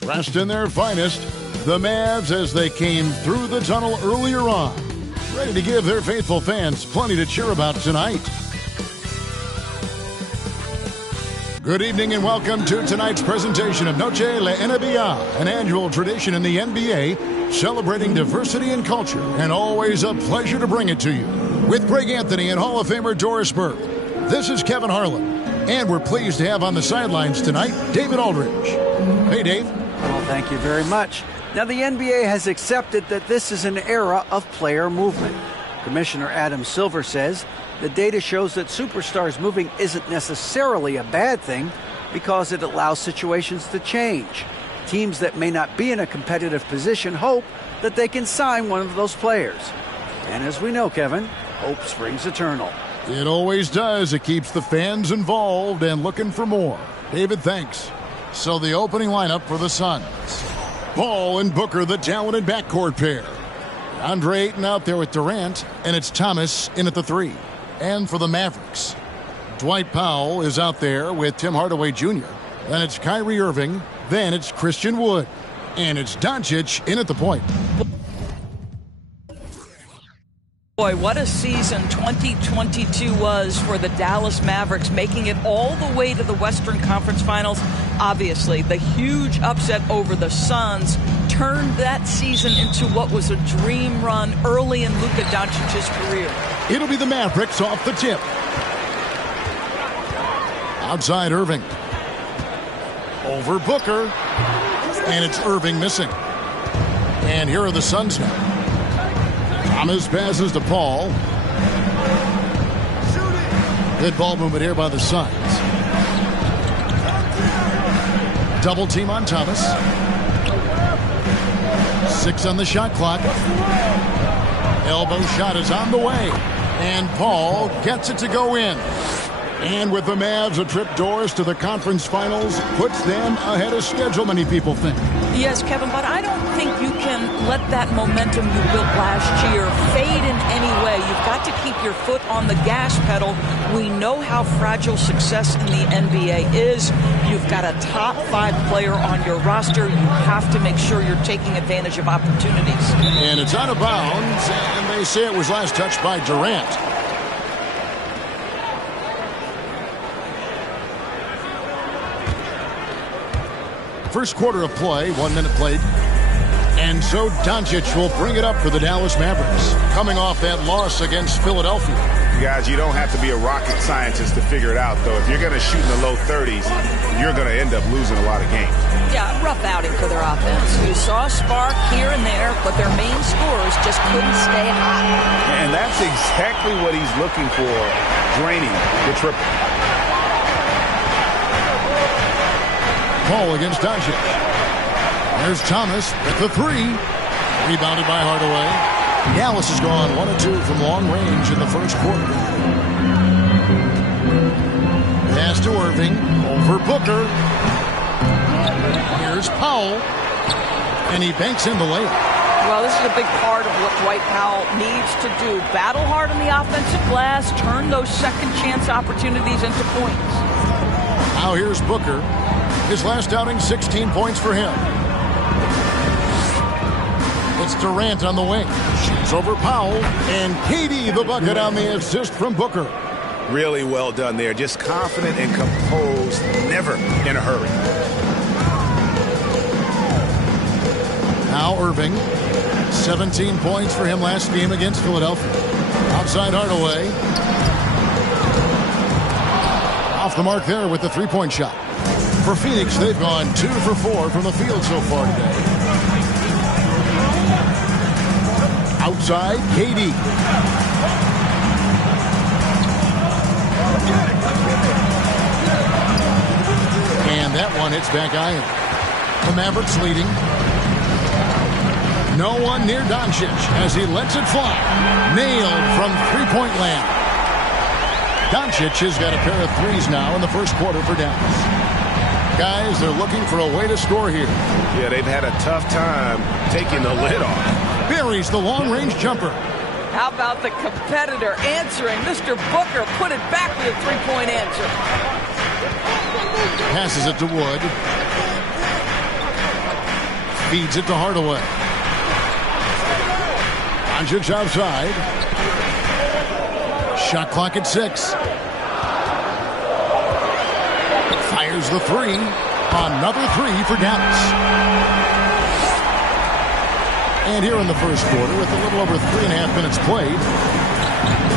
Dressed in their finest, the Mavs as they came through the tunnel earlier on, ready to give their faithful fans plenty to cheer about tonight. Good evening and welcome to tonight's presentation of Noche In The FBA, an annual tradition in the NBA celebrating diversity and culture, and always a pleasure to bring it to you. With Greg Anthony and Hall of Famer Doris Burke, this is Kevin Harlan, and we're pleased to have on the sidelines tonight David Aldridge. Hey, Dave. Well, thank you very much. Now, the NBA has accepted that this is an era of player movement. Commissioner Adam Silver says the data shows that superstars moving isn't necessarily a bad thing because it allows situations to change. Teams that may not be in a competitive position hope that they can sign one of those players. And as we know, Kevin, hope springs eternal. It always does. It keeps the fans involved and looking for more. David, thanks. So the opening lineup for the Suns. Ball and Booker, the talented backcourt pair. Andre Ayton out there with Durant, and it's Thomas in at the 3. And for the Mavericks, Dwight Powell is out there with Tim Hardaway Jr. Then it's Kyrie Irving. Then it's Christian Wood. And it's Doncic in at the point. Boy, what a season 2022 was for the Dallas Mavericks, making it all the way to the Western Conference Finals. Obviously, the huge upset over the Suns turned that season into what was a dream run early in Luka Doncic's career. It'll be the Mavericks off the tip. Outside Irving. Over Booker. And it's Irving missing. And here are the Suns now. Thomas passes to Paul. Good ball movement here by the Suns. Double team on Thomas. 6 on the shot clock. Elbow shot is on the way. And Paul gets it to go in. And with the Mavs, a trip, Doris, to the conference finals puts them ahead of schedule, many people think. Yes, Kevin, but I don't think you can let that momentum you built last year fade in any way. You've got to keep your foot on the gas pedal. We know how fragile success in the NBA is. You've got a top 5 player on your roster. You have to make sure you're taking advantage of opportunities. And it's out of bounds, and they say it was last touched by Durant. First quarter of play, 1 minute played. And so Doncic will bring it up for the Dallas Mavericks, coming off that loss against Philadelphia. Guys, you don't have to be a rocket scientist to figure it out, though. If you're going to shoot in the low 30s, you're going to end up losing a lot of games. Yeah, rough outing for their offense. You saw a spark here and there, but their main scorers just couldn't stay hot. And that's exactly what he's looking for, draining the triple. Paul against Doncic. There's Thomas at the 3. Rebounded by Hardaway. Dallas has gone 1 of 2 from long range in the first quarter. Pass to Irving. Over Booker. Here's Powell. And he banks in the layup. Well, this is a big part of what Dwight Powell needs to do. Battle hard on the offensive glass. Turn those second chance opportunities into points. Now here's Booker. His last outing, 16 points for him. It's Durant on the wing. Shoots over Powell. And KD the bucket on the assist from Booker. Really well done there. Just confident and composed. Never in a hurry. Now Irving. 17 points for him last game against Philadelphia. Outside Hardaway. Off the mark there with the 3-point shot. For Phoenix, they've gone 2 for 4 from the field so far today. Outside, KD. And that one hits back iron. The Mavericks leading. No one near Doncic as he lets it fly. Nailed from three-point land. Doncic has got a pair of threes now in the first quarter for Dallas. Guys, they're looking for a way to score here. Yeah, they've had a tough time taking the lid off. Buries the long-range jumper. How about the competitor answering? Mr. Booker put it back with a three-point answer. Passes it to Wood. Feeds it to Hardaway. Doncic outside. Shot clock at 6. Fires the 3. Another 3 for Dallas. And here in the first quarter, with a little over 3.5 minutes played,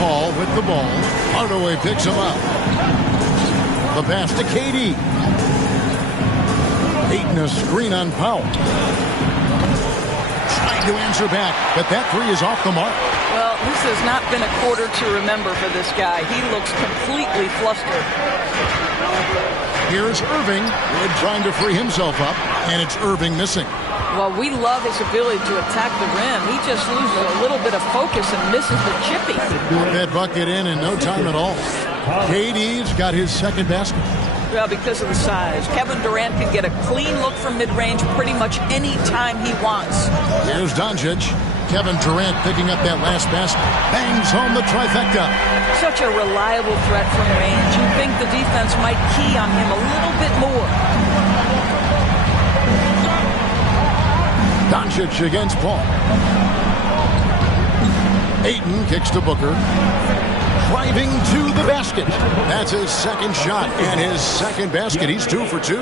Paul with the ball. Hardaway picks him up. The pass to KD. Ayton a screen on Powell. Trying to answer back, but that 3 is off the mark. Well, this has not been a quarter to remember for this guy. He looks completely flustered. Here's Irving. Wood trying to free himself up, and it's Irving missing. Well, we love his ability to attack the rim. He just loses a little bit of focus and misses the chippy. Put that bucket in no time at all. KD's got his second basket. Well, because of the size. Kevin Durant can get a clean look from mid-range pretty much any time he wants. Here's Doncic. Kevin Durant picking up that last basket. Bangs home the trifecta. Such a reliable threat from range. You think the defense might key on him a little bit more. Doncic against Paul. Ayton kicks to Booker. Driving to the basket. That's his second shot and his second basket. He's 2 for 2.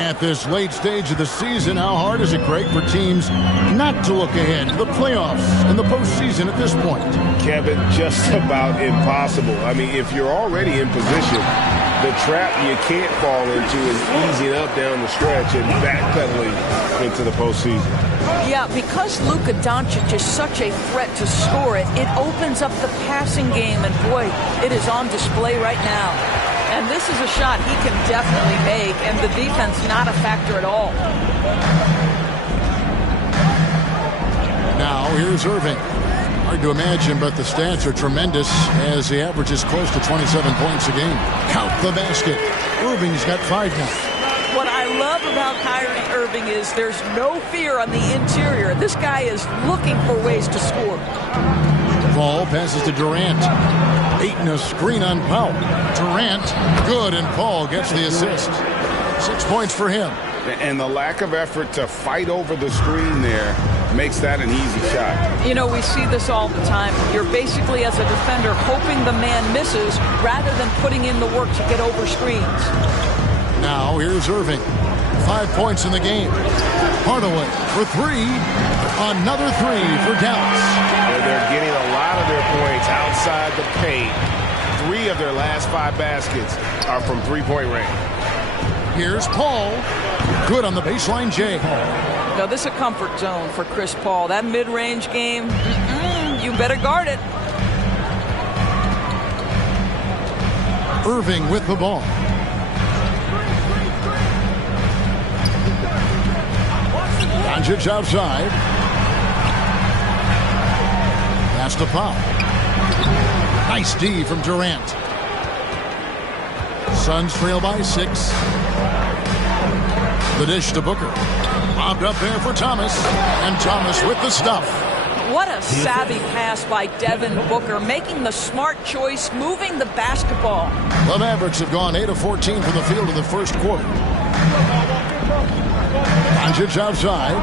At this late stage of the season, how hard is it, Greg, for teams not to look ahead to the playoffs and the postseason at this point? Kevin, just about impossible. I mean, if you're already in position, the trap you can't fall into is easing up down the stretch and backpedaling into the postseason. Yeah, because Luka Doncic is such a threat to score it, it opens up the passing game, and boy, it is on display right now. And this is a shot he can definitely make, and the defense not a factor at all. Now, here's Irving. Hard to imagine, but the stats are tremendous as he averages close to 27 points a game. Count the basket. Irving's got 5 now. What I love about Kyrie Irving is there's no fear on the interior. This guy is looking for ways to score. Ball passes to Durant. Ayton a screen on Powell. Durant, good, and Paul gets the assist. 6 points for him. And the lack of effort to fight over the screen there makes that an easy shot. You know, we see this all the time. You're basically, as a defender, hoping the man misses rather than putting in the work to get over screens. Now, here's Irving. 5 points in the game. Hardaway for 3. Another 3 for Dallas. They're getting a lot of their points outside the paint. 3 of their last 5 baskets are from three-point range. Here's Paul. Good on the baseline, Jay. Now, this is a comfort zone for Chris Paul. That mid-range game, you better guard it. Irving with the ball. Doncic outside. Pass to Powell. Nice D from Durant. Suns trail by 6. The dish to Booker. Bobbed up there for Thomas. And Thomas with the stuff. What a savvy pass by Devin Booker, making the smart choice, moving the basketball. The Mavericks have gone 8 of 14 from the field in the first quarter. Doncic outside.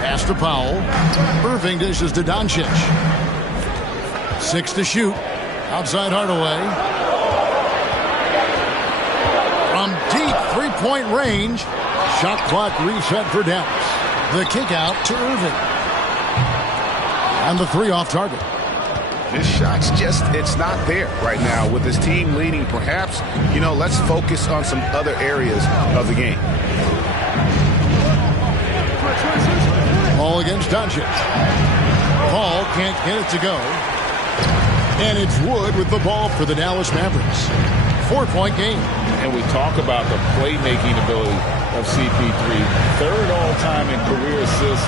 Pass to Powell. Irving dishes to Doncic. 6 to shoot. Outside Hardaway. From deep three-point range. Shot clock reset for Dallas. The kick out to Irving. And the 3 off target. This shot's just, it's not there right now with his team leading. Perhaps, let's focus on some other areas of the game. Ball against Doncic. Paul can't get it to go. And it's Wood with the ball for the Dallas Mavericks. 4-point game. And we talk about the playmaking ability of CP3. 3rd all-time in career assists,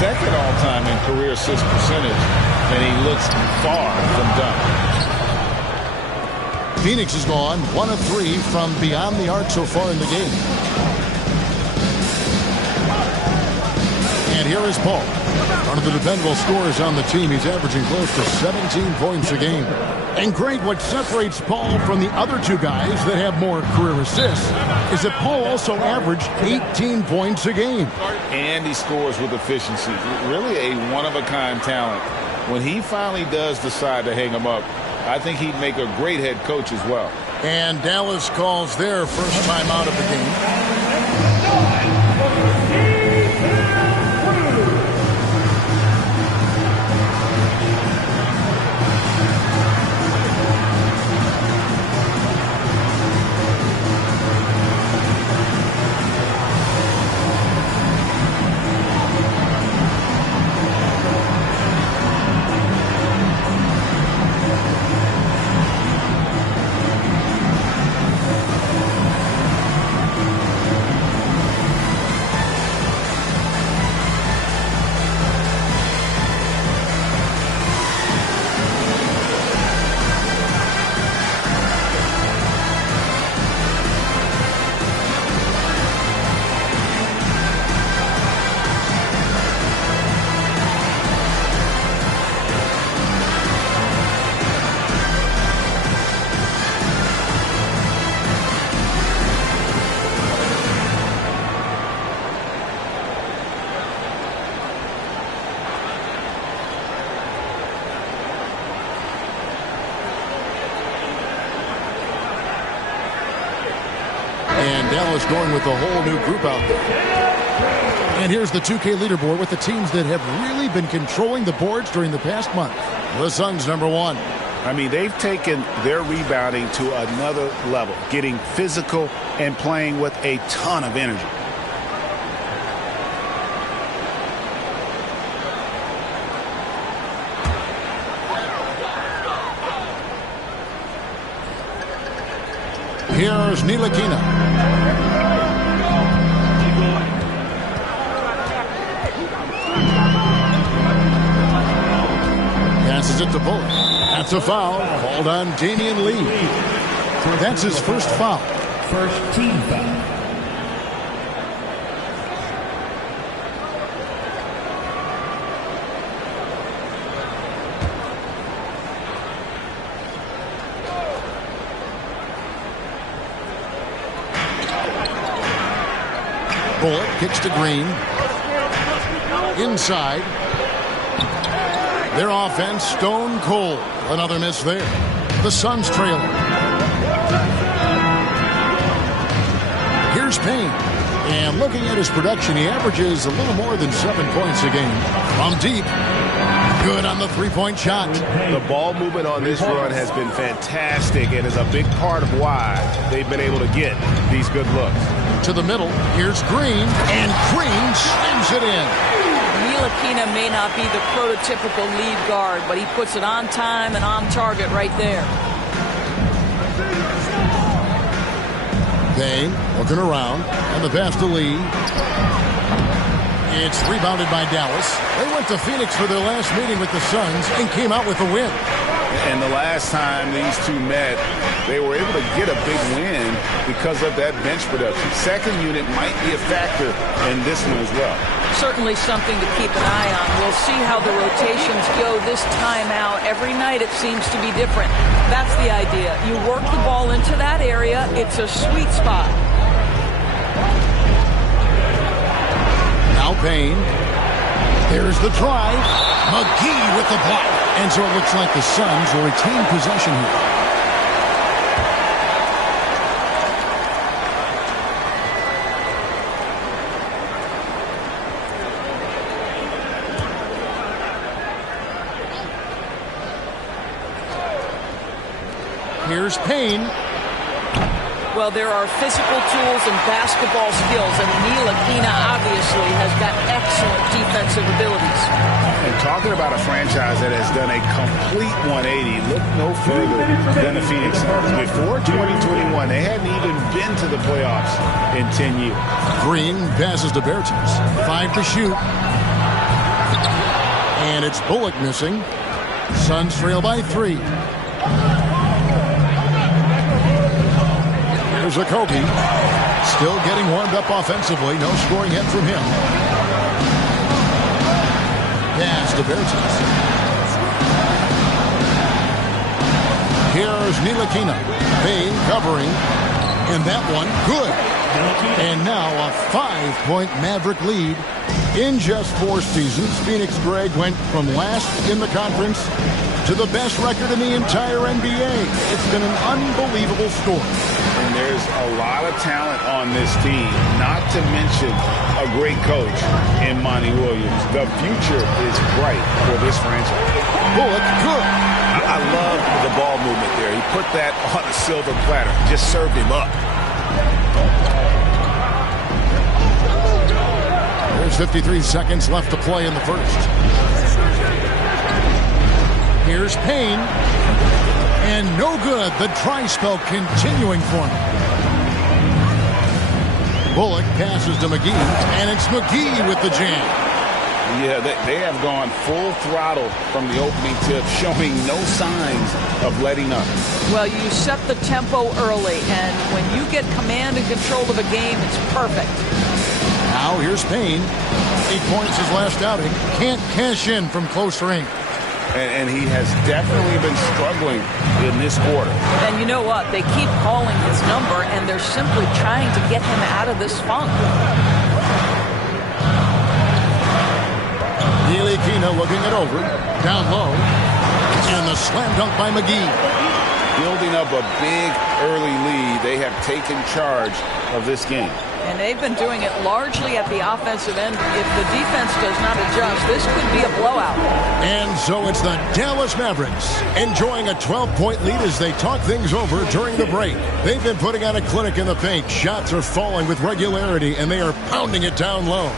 2nd all-time in career assist percentage, and he looks far from done. Phoenix has gone 1 of 3 from beyond the arc so far in the game. And here is Paul. One of the dependable scorers on the team. He's averaging close to 17 points a game. And great, what separates Paul from the other two guys that have more career assists is that Paul also averaged 18 points a game. And he scores with efficiency. Really a one-of-a-kind talent. When he finally does decide to hang him up, I think he'd make a great head coach as well. And Dallas calls their first time out of the game. And Dallas going with a whole new group out there. And here's the 2K leaderboard with the teams that have really been controlling the boards during the past month. The Suns #1. I mean, they've taken their rebounding to another level, getting physical and playing with a ton of energy. Here's Ntilikina. Passes it to Bullock. That's a foul. Called on Damian Lee. That's his first foul. First team foul. Bullock kicks to Green. Inside. Their offense stone cold. Another miss there. The Suns trailing. Here's Payne. And looking at his production, he averages a little more than 7 points a game. From deep. Good on the three-point shot. The ball movement on this run has been fantastic and is a big part of why they've been able to get these good looks. To the middle. Here's Green. And Green slams it in. Ntilikina may not be the prototypical lead guard, but he puts it on time and on target right there. Payne looking around. And the pass to Lee. It's rebounded by Dallas. They went to Phoenix for their last meeting with the Suns and came out with a win. And the last time these two met, they were able to get a big win because of that bench production. Second unit might be a factor in this one as well. Certainly something to keep an eye on. We'll see how the rotations go this time out. Every night it seems to be different. That's the idea. You work the ball into that area. It's a sweet spot. Now Payne. There's the drive. McGee with the block. And so it looks like the Suns will retain possession here. Here's Payne. Well, there are physical tools and basketball skills, and Ntilikina obviously has got excellent defensive abilities. And talking about a franchise that has done a complete 180, look no further than the Phoenix Suns. Before 2021, they hadn't even been to the playoffs in 10 years. Green passes to Bertens. 5 to shoot. And it's Bullock missing. Suns trail by 3. Here's Okogie. Still getting warmed up offensively. No scoring yet from him. pass to Bertens. Here's Ntilikina. Payne covering. And that one, good. And now a 5-point Maverick lead. In just 4 seasons, Phoenix, Greg, went from last in the conference to the best record in the entire NBA. It's been an unbelievable story. And there's a lot of talent on this team, not to mention a great coach in Monty Williams. The future is bright for this franchise. Bullock, good. I love the ball movement there. He put that on a silver platter, just served him up. There's 53 seconds left to play in the first. Here's Payne. And no good. The dry spell continuing for him. Bullock passes to McGee. And it's McGee with the jam. Yeah, they have gone full throttle from the opening tip, showing no signs of letting up. Well, you set the tempo early, and when you get command and control of a game, it's perfect. Now here's Payne. 8 points his last outing. Can't cash in from close range. And he has definitely been struggling in this quarter. And you know what? They keep calling his number, and they're simply trying to get him out of this funk. Ntilikina looking it over. Down low. And the slam dunk by McGee. Building up a big early lead. They have taken charge of this game. And they've been doing it largely at the offensive end. If the defense does not adjust, this could be a blowout. And so it's the Dallas Mavericks enjoying a 12-point lead as they talk things over during the break. They've been putting on a clinic in the paint. Shots are falling with regularity, and they are pounding it down low.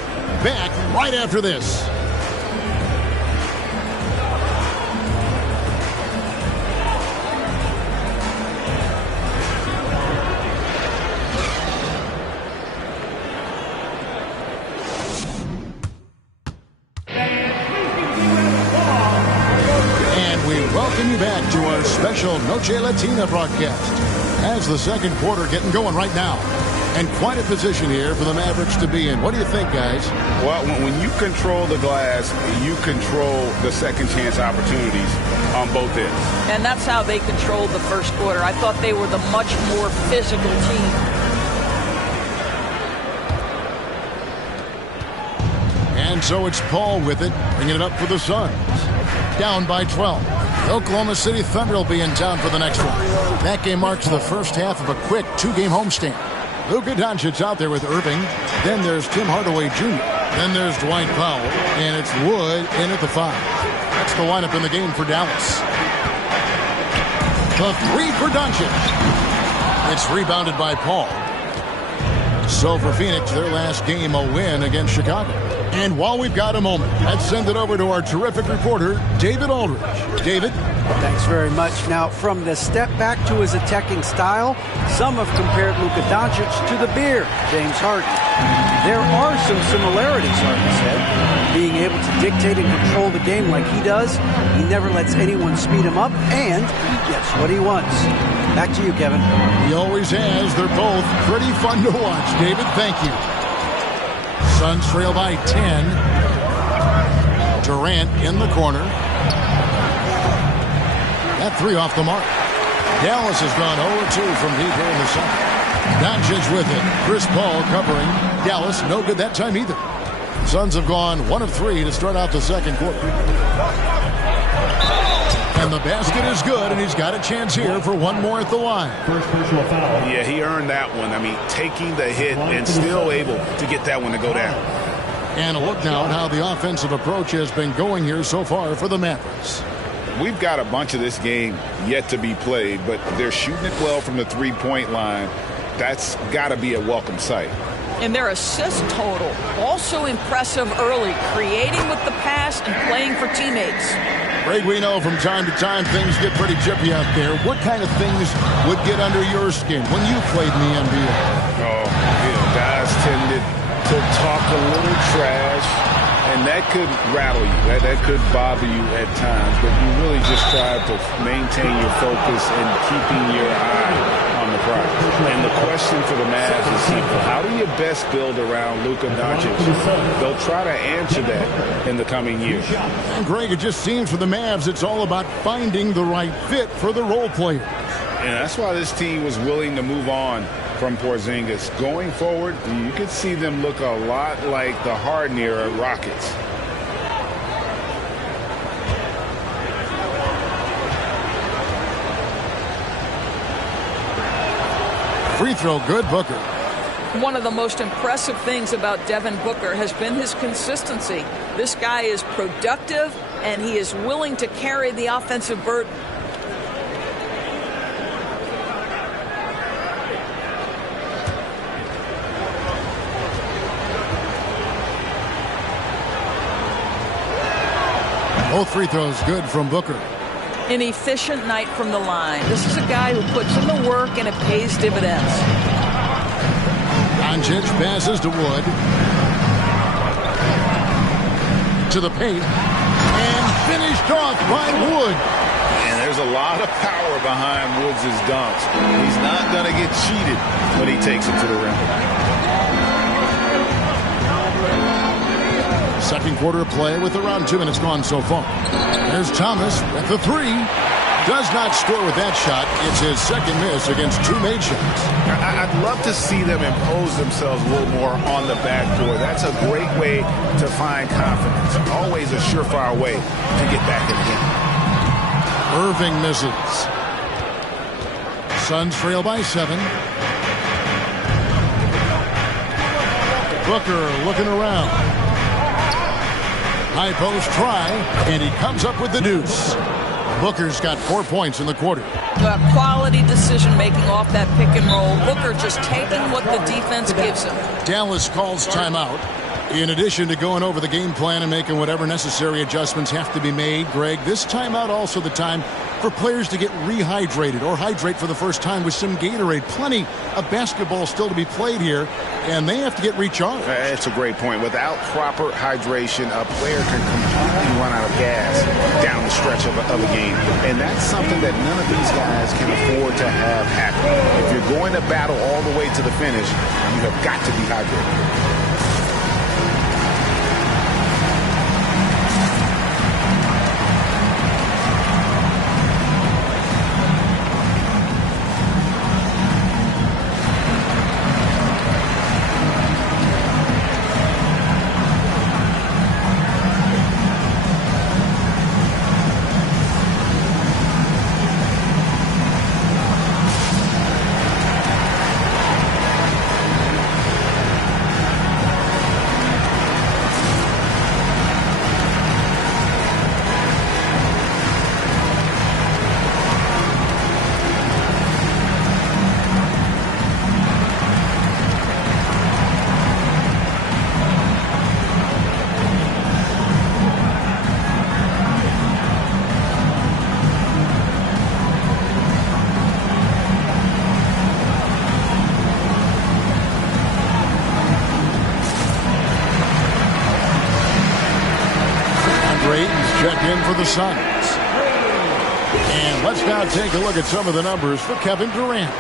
Back right after this. Back to our special Noche Latina broadcast as the second quarter getting going right now. And quite a position here for the Mavericks to be in. What do you think, guys? Well, when you control the glass, you control the second chance opportunities on both ends. And that's how they controlled the first quarter. I thought they were the much more physical team. And so it's Paul with it, bringing it up for the Suns. Down by 12. The Oklahoma City Thunder will be in town for the next one. That game marks the first half of a quick 2-game homestand. Luka Doncic out there with Irving. Then there's Tim Hardaway Jr. Then there's Dwight Powell. And it's Wood in at the 5. That's the lineup in the game for Dallas. The 3 for Doncic. It's rebounded by Paul. So for Phoenix, their last game, a win against Chicago. And while we've got a moment, let's send it over to our terrific reporter, David Aldridge. David? Thanks very much. Now, from the step back to his attacking style, some have compared Luka Doncic to the bear, James Harden. There are some similarities, Harden said. Being able to dictate and control the game like he does, he never lets anyone speed him up, and he gets what he wants. Back to you, Kevin. He always has. They're both pretty fun to watch. David, thank you. Suns trail by 10. Durant in the corner. That 3 off the mark. Dallas has gone 0-2 from deep here in the second. Doncic with it. Chris Paul covering. Dallas no good that time either. Suns have gone 1 of 3 to start out the second quarter. And the basket is good, and he's got a chance here for one more at the line. First personal foul. Yeah, he earned that one. I mean, taking the hit and still able to get that one to go down. And a look now at how the offensive approach has been going here so far for the Mavericks. We've got a bunch of this game yet to be played, but they're shooting it well from the three-point line. That's got to be a welcome sight. And their assist total, also impressive early, creating with the pass and playing for teammates. Greg, we know from time to time things get pretty chippy out there. What kind of things would get under your skin when you played in the NBA? Oh, guys tended to talk a little trash, and that could rattle you. That could bother you at times, but you really just try to maintain your focus and keeping your eye on the cry. And the question for the Mavs is simple. How do you best build around Luka Doncic? They'll try to answer that in the coming years. Greg, it just seems for the Mavs it's all about finding the right fit for the role players. And that's why this team was willing to move on from Porzingis. Going forward, you could see them look a lot like the Harden-era Rockets. Free throw good, Booker. One of the most impressive things about Devin Booker has been his consistency. This guy is productive, and he is willing to carry the offensive burden. Both free throws good from Booker. An efficient night from the line. This is a guy who puts in the work and it pays dividends. Doncic passes to Wood. To the paint. And finished off by Wood. And there's a lot of power behind Woods' dunks. He's not going to get cheated when he takes it to the rim. Second quarter of play with around 2 minutes gone so far. There's Thomas with the three. Does not score with that shot. It's his second miss against two made shots. I'd love to see them impose themselves a little more on the backboard. That's a great way to find confidence. Always a surefire way to get back in the game. Irving misses. Suns trail by 7. Booker looking around. High post try, and he comes up with the deuce. Booker's got 4 points in the quarter. Quality decision-making off that pick and roll. Booker just taking what the defense gives him. Dallas calls timeout. In addition to going over the game plan and making whatever necessary adjustments have to be made, Greg, this timeout also the time for players to get rehydrated or hydrate for the first time with some Gatorade. Plenty of basketball still to be played here, and they have to get recharged. That's a great point. Without proper hydration, a player can completely run out of gas down the stretch of a game. And that's something that none of these guys can afford to have happen. If you're going to battle all the way to the finish, you have got to be hydrated. For the Suns. And let's now take a look at some of the numbers for Kevin Durant.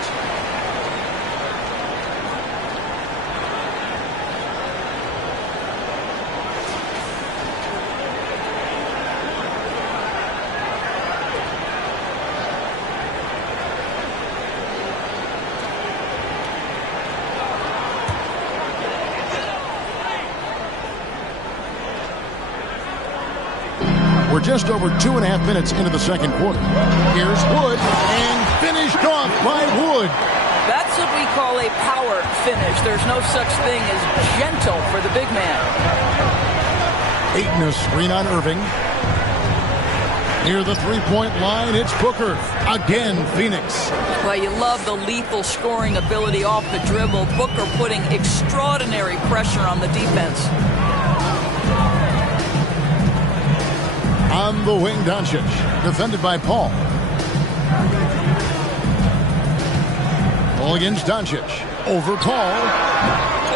We're just over 2.5 minutes into the second quarter. Here's Wood, and finished off by Wood. That's what we call a power finish. There's no such thing as gentle for the big man. Ayton a screen on Irving. Near the three-point line, it's Booker. Again, Phoenix. Well, you love the lethal scoring ability off the dribble. Booker putting extraordinary pressure on the defense. On the wing, Doncic, defended by Paul. Paul against Doncic. Over Paul.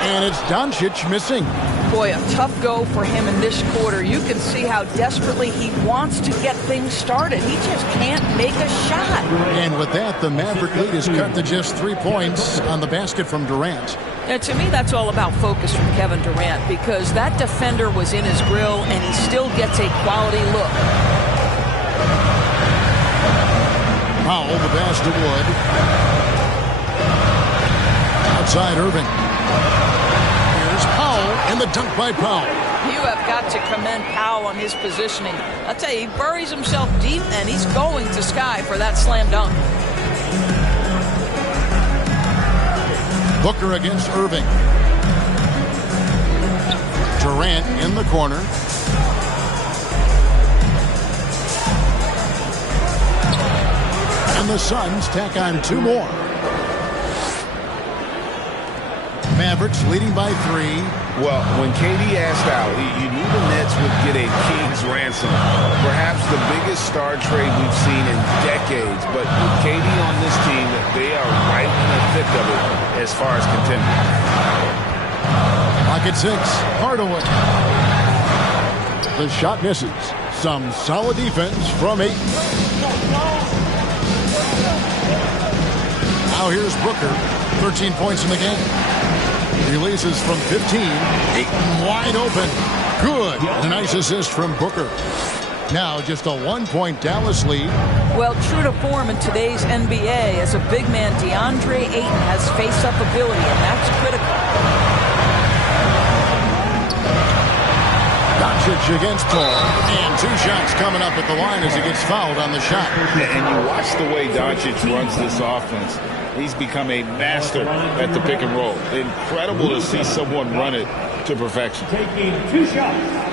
And it's Doncic missing. Boy, a tough go for him in this quarter. You can see how desperately he wants to get things started. He just can't make a shot. And with that, the Maverick lead is cut to just 3 points on the basket from Durant. And to me, that's all about focus from Kevin Durant, because that defender was in his grill, and he still gets a quality look. Powell, the pass to Wood. Outside Irving. Here's Powell, and the dunk by Powell. You have got to commend Powell on his positioning. I'll tell you, he buries himself deep, and he's going to sky for that slam dunk. Booker against Irving. Durant in the corner. And the Suns tack on 2 more. Mavericks leading by 3. Well, when KD asked out, you knew the Nets would get a king's ransom. Perhaps the biggest star trade we've seen in decades. But with KD on this team, they are right in the thick of it as far as contending. Pocket 6. Hardaway. The shot misses. Some solid defense from 8. Now here's Booker. 13 points in the game. Releases from 15. Ayton wide open. Good. A nice assist from Booker. Now just a 1-point Dallas lead. Well, true to form in today's NBA, as a big man, DeAndre Ayton has face-up ability, and that's critical. Doncic against Paul. And 2 shots coming up at the line as he gets fouled on the shot. And you watch the way Doncic runs this offense. He's become a master at the pick and roll. Incredible to see someone run it to perfection. Taking 2 shots.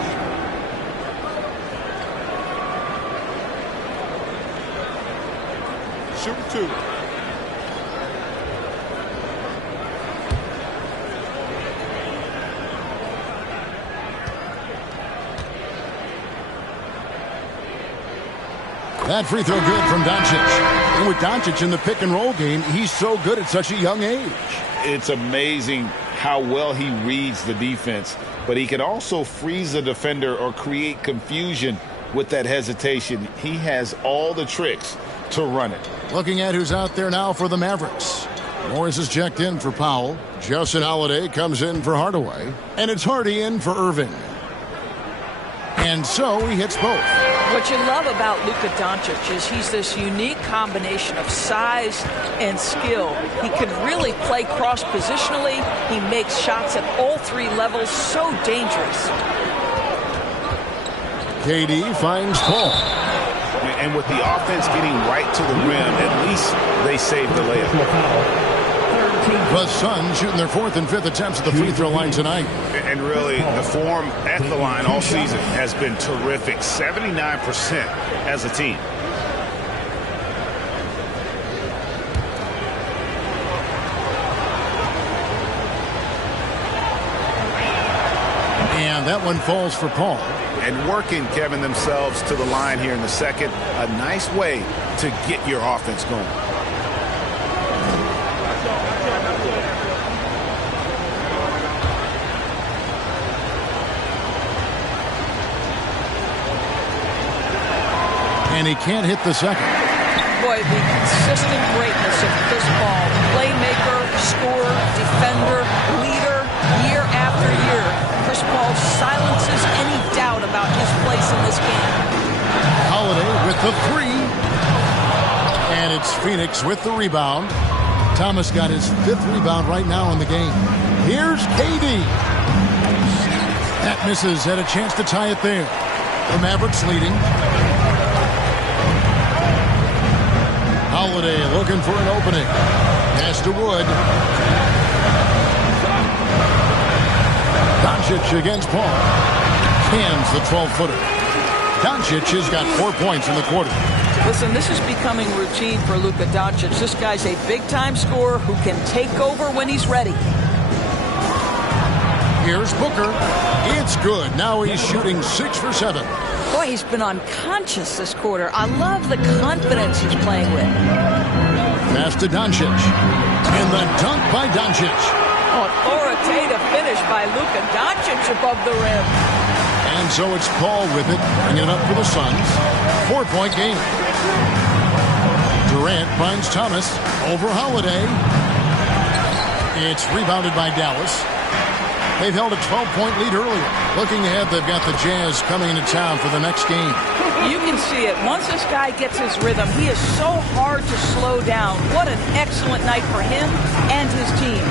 Shoot 2. That free throw good from Doncic. And with Doncic in the pick and roll game, he's so good at such a young age. It's amazing how well he reads the defense, but he can also freeze the defender or create confusion with that hesitation. He has all the tricks to run it. Looking at who's out there now for the Mavericks. Morris is checked in for Powell. Justin Holiday comes in for Hardaway. And it's Hardy in for Irving. And so he hits both. What you love about Luka Doncic is he's this unique combination of size and skill. He can really play cross-positionally. He makes shots at all 3 levels. So dangerous. KD finds Paul. And with the offense getting right to the rim, at least they saved the layup. The Suns shooting their 4th and 5th attempts at the free throw line tonight. And really, the form at the line all season has been terrific. 79% as a team. And that one falls for Paul. And working, Kevin, themselves to the line here in the second. A nice way to get your offense going. And he can't hit the second. Boy, the consistent greatness of Chris Paul. Playmaker, scorer, defender, leader, year after year. Chris Paul silences any doubt about his place in this game. Holiday with the 3. And it's Phoenix with the rebound. Thomas got his 5th rebound right now in the game. Here's KD. That misses. Had a chance to tie it there. The Mavericks leading. Holiday looking for an opening. Pass to Wood. Doncic against Paul. Cans the 12-footer. Doncic has got 4 points in the quarter. Listen, this is becoming routine for Luka Doncic. This guy's a big-time scorer who can take over when he's ready. Here's Booker. It's good. Now he's shooting 6 for 7. Boy, he's been unconscious this quarter. I love the confidence he's playing with. Pass to Doncic. And the dunk by Doncic. Oh, authoritative finish. finish by Luka Doncic above the rim. And so it's Paul with it, bringing it up for the Suns. 4-point game. Durant finds Thomas over Holiday. It's rebounded by Dallas. They've held a 12-point lead earlier. Looking ahead, they've got the Jazz coming into town for the next game. You can see it. Once this guy gets his rhythm, he is so hard to slow down. What an excellent night for him and his team.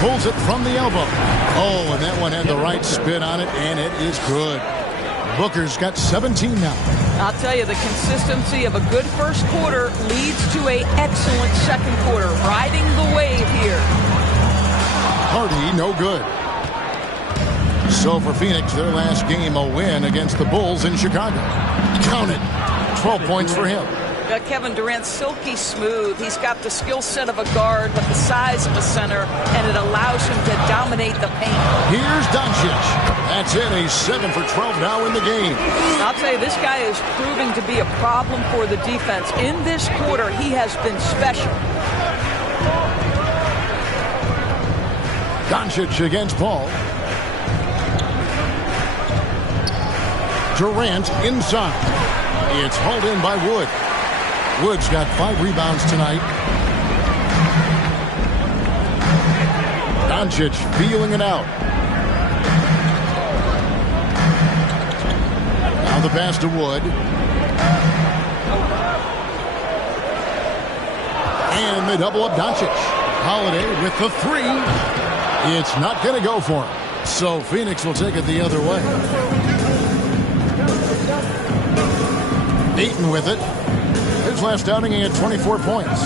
Pulls it from the elbow. Oh, and that one had the right spin on it, and it is good. Booker's got 17 now. I'll tell you, the consistency of a good first quarter leads to an excellent second quarter. Riding the wave here. Hardy, no good. So for Phoenix, their last game, a win against the Bulls in Chicago. Count it. 12 points for him. Kevin Durant, silky smooth. He's got the skill set of a guard, but the size of a center, and it allows him to dominate the paint. Here's Doncic. That's it. He's 7 for 12 now in the game. I'll tell you, this guy is proving to be a problem for the defense. In this quarter, he has been special. Doncic against Paul. Durant inside. It's hauled in by Wood. Wood's got 5 rebounds tonight. Doncic feeling it out. Now the pass to Wood. And they double up Doncic. Holiday with the 3. It's not going to go for him. So Phoenix will take it the other way. Ayton with it. His last outing, he had 24 points.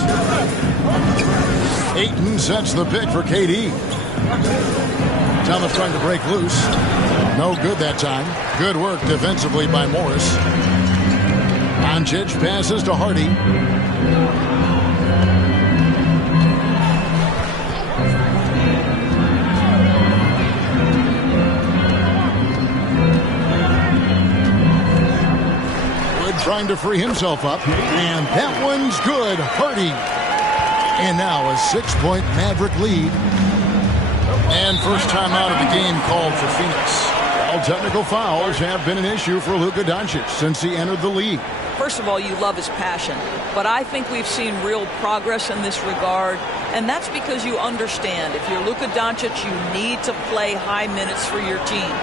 Ayton sets the pick for KD. Thomas trying to break loose. No good that time. Good work defensively by Morris. Doncic passes to Hardy. Trying to free himself up, and that one's good. Hardy. And now a 6-point Maverick lead. And first time out of the game called for Phoenix. All technical fouls have been an issue for Luka Doncic since he entered the league. First of all, you love his passion, but I think we've seen real progress in this regard, and that's because you understand if you're Luka Doncic, you need to play high minutes for your team.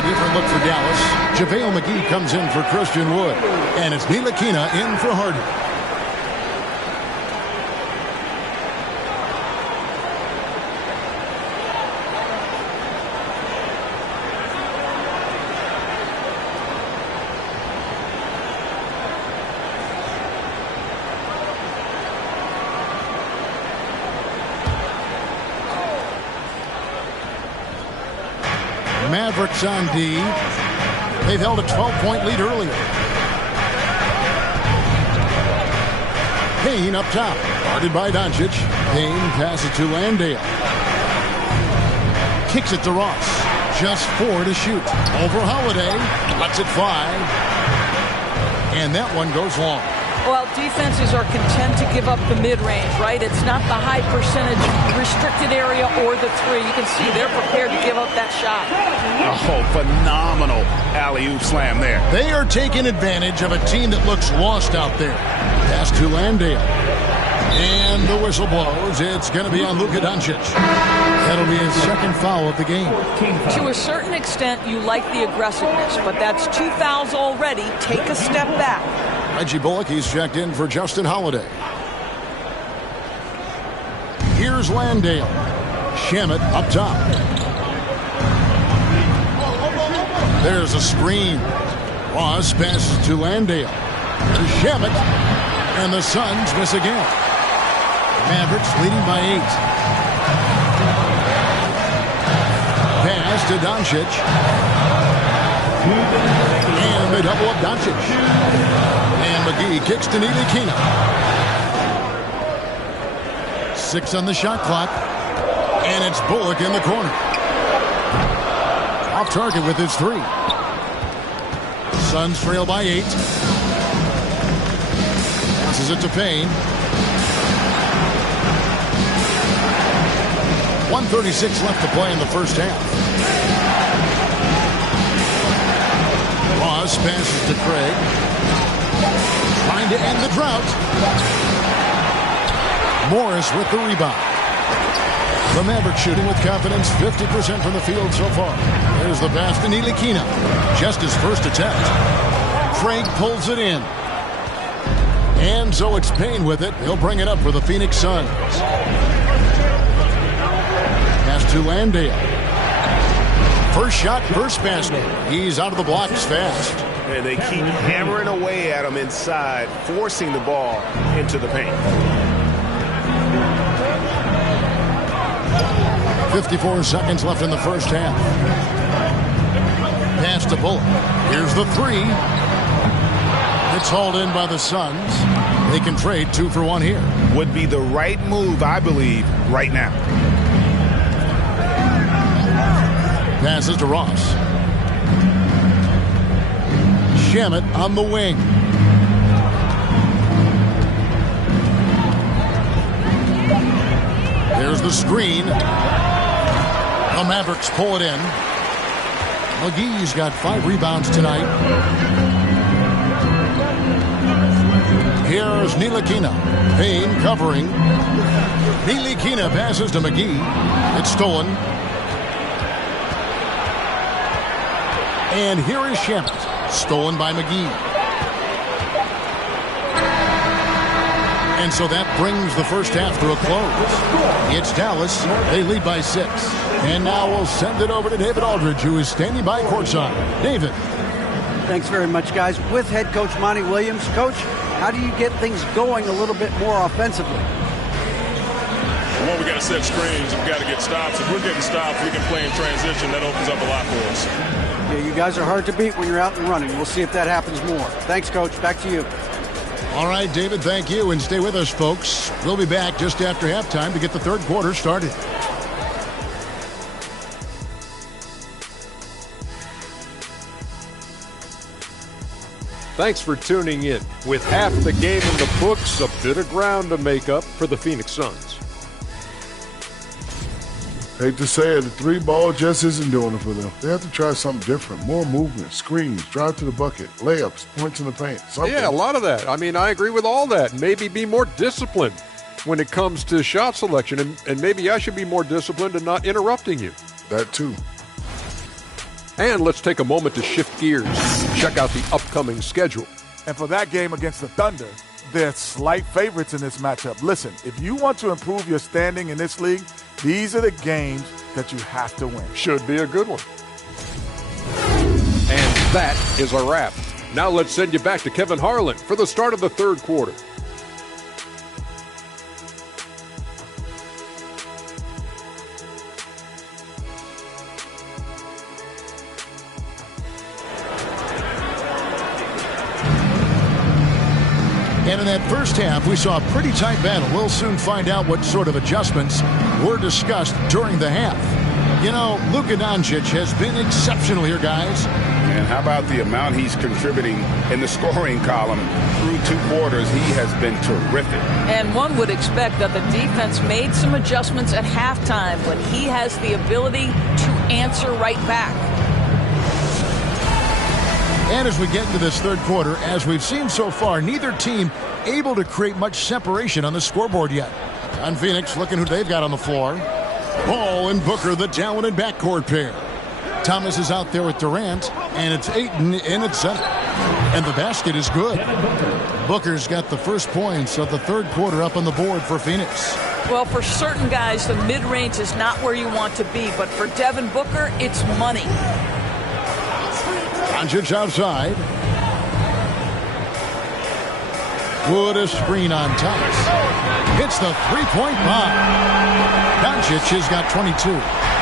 Different look for Dallas. JaVale McGee comes in for Christian Wood. And it's Ntilikina in for Hardy. Mavericks on D. They've held a 12-point lead earlier. Payne up top. Guarded by Doncic. Payne passes to Landale. Kicks it to Ross. Just 4 to shoot. Over Holiday. Lets it fly. And that one goes long. Well, defenses are content to give up the mid-range, right? It's not the high percentage restricted area or the three. You can see they're prepared to give up that shot. Oh, phenomenal alley-oop slam there. They are taking advantage of a team that looks lost out there. Pass to Landale. And the whistle blows. It's going to be on Luka Doncic. That'll be his second foul of the game. To a certain extent, you like the aggressiveness, but that's 2 fouls already. Take a step back. Reggie Bullock, he's checked in for Justin Holiday. Here's Landale. Shamet up top. There's a screen. Ross passes to Landale. To Shamet. And the Suns miss again. Mavericks leading by 8. Pass to Doncic. And they double up Doncic. And McGee kicks to Nilikina. 6 on the shot clock. And it's Bullock in the corner. Off target with his 3. Suns trail by 8. Passes it to Payne. 1:36 left to play in the first half. Ross passes to Craig. Trying to end the drought. Morris with the rebound. The Mavericks shooting with confidence, 50% from the field so far. There's the pass to Nilikina. Just his first attempt. Craig pulls it in. And so it's Payne with it. He'll bring it up for the Phoenix Suns. Pass to Landale. First shot, first basket. He's out of the blocks fast. And they keep hammering away at him inside, forcing the ball into the paint. 54 seconds left in the first half. Pass to Bullock. Here's the 3. It's hauled in by the Suns. They can trade 2 for 1 here. Would be the right move, I believe, right now. Passes to Ross. Shamet on the wing. There's the screen. The Mavericks pull it in. McGee's got 5 rebounds tonight. Here's Nilikina. Payne covering. Nilikina passes to McGee. It's stolen. And here is Shamet. Stolen by McGee. And so that brings the first half to a close. It's Dallas. They lead by 6. And now we'll send it over to David Aldridge, who is standing by courtside. David. Thanks very much, guys. With head coach Monty Williams. Coach, how do you get things going a little bit more offensively? Well, we got to set screens. We got to get stops. If we're getting stops, we can play in transition. That opens up a lot for us. Yeah, you guys are hard to beat when you're out and running. We'll see if that happens more. Thanks, Coach. Back to you. All right, David, thank you. And stay with us, folks. We'll be back just after halftime to get the third quarter started. Thanks for tuning in. With half the game in the books, a bit of ground to make up for the Phoenix Suns. Hate to say it, the 3 ball just isn't doing it for them. They have to try something different. More movement, screens, drive to the bucket, layups, points in the paint. Something. Yeah, a lot of that. I mean, I agree with all that. Maybe be more disciplined when it comes to shot selection. And maybe I should be more disciplined in not interrupting you. That too. And let's take a moment to shift gears. Check out the upcoming schedule. And for that game against the Thunder, they're slight favorites in this matchup. Listen, if you want to improve your standing in this league, these are the games that you have to win. Should be a good one. And that is a wrap. Now let's send you back to Kevin Harlan for the start of the third quarter. And in that first half, we saw a pretty tight battle. We'll soon find out what sort of adjustments were discussed during the half. You know, Luka Doncic has been exceptional here, guys. And how about the amount he's contributing in the scoring column through 2 quarters? He has been terrific. And one would expect that the defense made some adjustments at halftime, but he has the ability to answer right back. And as we get into this third quarter, as we've seen so far, neither team able to create much separation on the scoreboard yet. On Phoenix, looking who they've got on the floor. Ball and Booker, the talented backcourt pair. Thomas is out there with Durant, and it's Ayton in at center. And the basket is good. Booker's got the first points of the third quarter up on the board for Phoenix. Well, for certain guys, the mid-range is not where you want to be, but for Devin Booker, it's money. Doncic outside. Wood a screen on Thomas. Hits the three-point bomb. Doncic has got 22.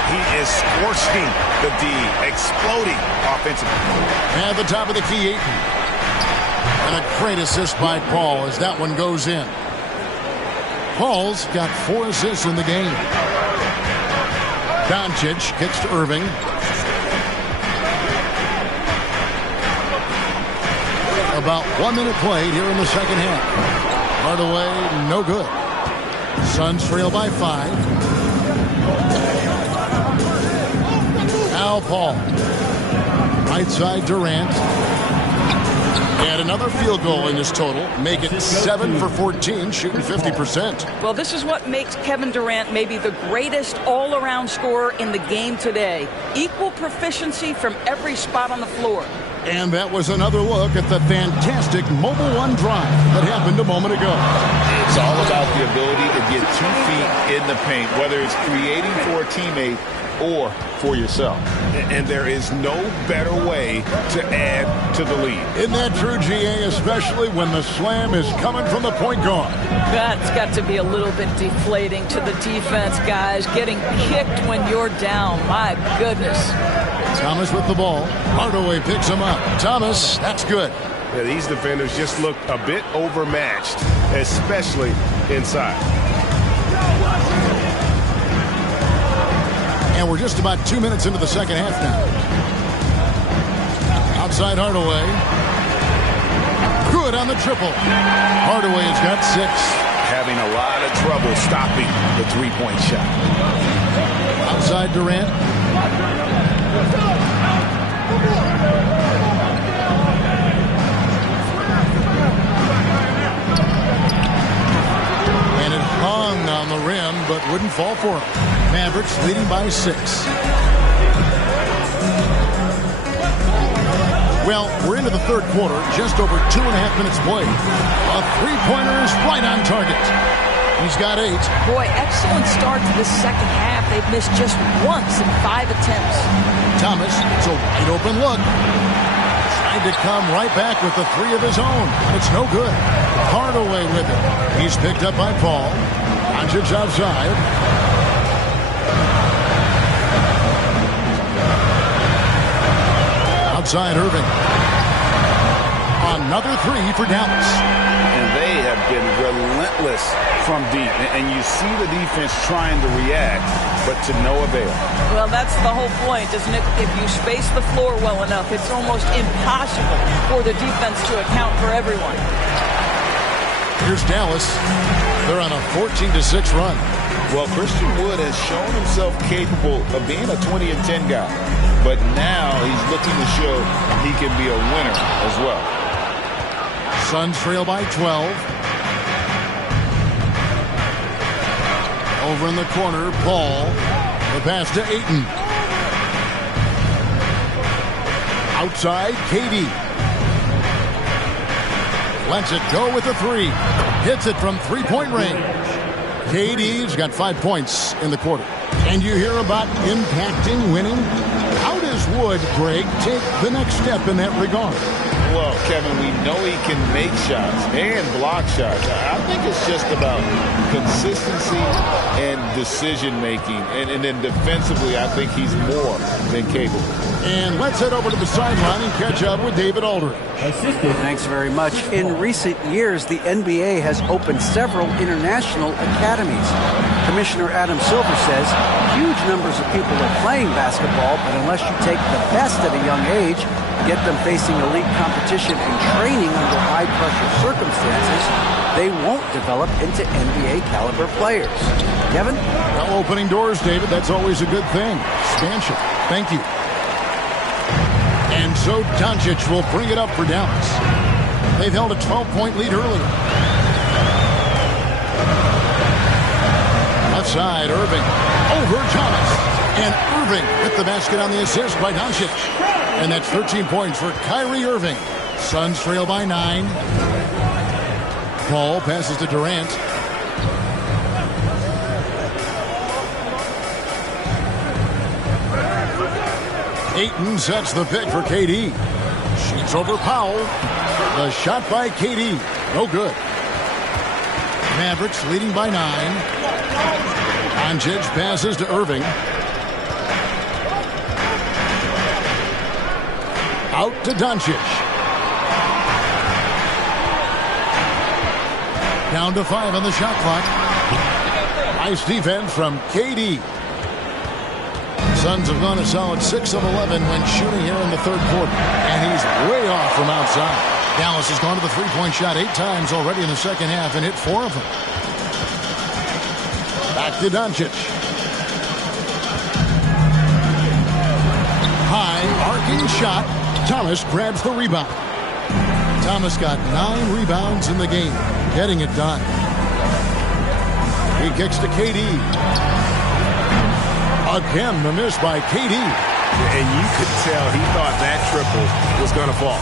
He is scorching the D, exploding offensively. At the top of the key, Ayton. And a great assist by Paul as that one goes in. Paul's got 4 assists in the game. Doncic kicks to Irving. About 1 minute played here in the second half. Hardaway, no good. Suns trail by 5. Now Paul. Right side Durant. And another field goal in his total. Make it 7 for 14, shooting 50%. Well, this is what makes Kevin Durant maybe the greatest all-around scorer in the game today. Equal proficiency from every spot on the floor. And that was another look at the fantastic Mobile One drive that happened a moment ago. It's all about the ability to get 2 feet in the paint, whether it's creating for a teammate or for yourself. And there is no better way to add to the lead. Isn't that true, GA, especially when the slam is coming from the point guard? That's got to be a little bit deflating to the defense, guys. Getting kicked when you're down. My goodness. Thomas with the ball. Hardaway picks him up. Thomas, that's good. Yeah, these defenders just look a bit overmatched, especially inside. And we're just about 2 minutes into the second half now. Outside Hardaway. Good on the triple. Hardaway has got 6. Having a lot of trouble stopping the three-point shot. Outside Durant. And it hung on the rim, but wouldn't fall for him. Mavericks leading by 6. Well, we're into the third quarter, just over 2.5 minutes played. A three-pointer is right on target. He's got 8. Boy, excellent start to the second half. They've missed just once in 5 attempts. Thomas, it's a wide open look. Trying to come right back with the 3 of his own. It's no good. Hardaway with it. He's picked up by Paul. Doncic outside. Outside Irving. Another 3 for Dallas. And they have been relentless from deep. And you see the defense trying to react, but to no avail. Well, that's the whole point, isn't it? If you space the floor well enough, it's almost impossible for the defense to account for everyone. Here's Dallas. They're on a 14-6 run. Well, Christian Wood has shown himself capable of being a 20-10 guy. But now he's looking to show he can be a winner as well. Suns trail by 12. Over in the corner, Paul. The pass to Ayton. Outside, KD. Lets it go with the 3. Hits it from three-point range. KD's got 5 points in the quarter. And you hear about impacting winning? How does Wood, Greg, take the next step in that regard? Well, Kevin, we know he can make shots and block shots. I think it's just about consistency and decision-making. And then defensively, I think he's more than capable. And let's head over to the sideline and catch up with David Aldridge. Thanks very much. In recent years, the NBA has opened several international academies. Commissioner Adam Silver says huge numbers of people are playing basketball, but unless you take the best at a young age, get them facing elite competition and training under high-pressure circumstances, they won't develop into NBA-caliber players. Kevin? Well, opening doors, David, that's always a good thing. Expansion. Thank you. And so Doncic will bring it up for Dallas. They've held a 12-point lead earlier. Left side, Irving. Over Thomas. And Irving with the basket on the assist by Doncic. And that's 13 points for Kyrie Irving. Suns trail by 9. Paul passes to Durant. Ayton sets the pick for KD. Shoots over Powell. The shot by KD. No good. Mavericks leading by 9. Doncic passes to Irving. Out to Doncic. Down to 5 on the shot clock. Nice defense from KD. Suns have gone a solid 6 of 11 when shooting here in the third quarter. And he's way off from outside. Dallas has gone to the three-point shot 8 times already in the second half and hit 4 of them. Back to Doncic. High arcing shot. Thomas grabs the rebound. Thomas got 9 rebounds in the game, getting it done. He kicks to KD. Again, the miss by KD. And you could tell he thought that triple was going to fall.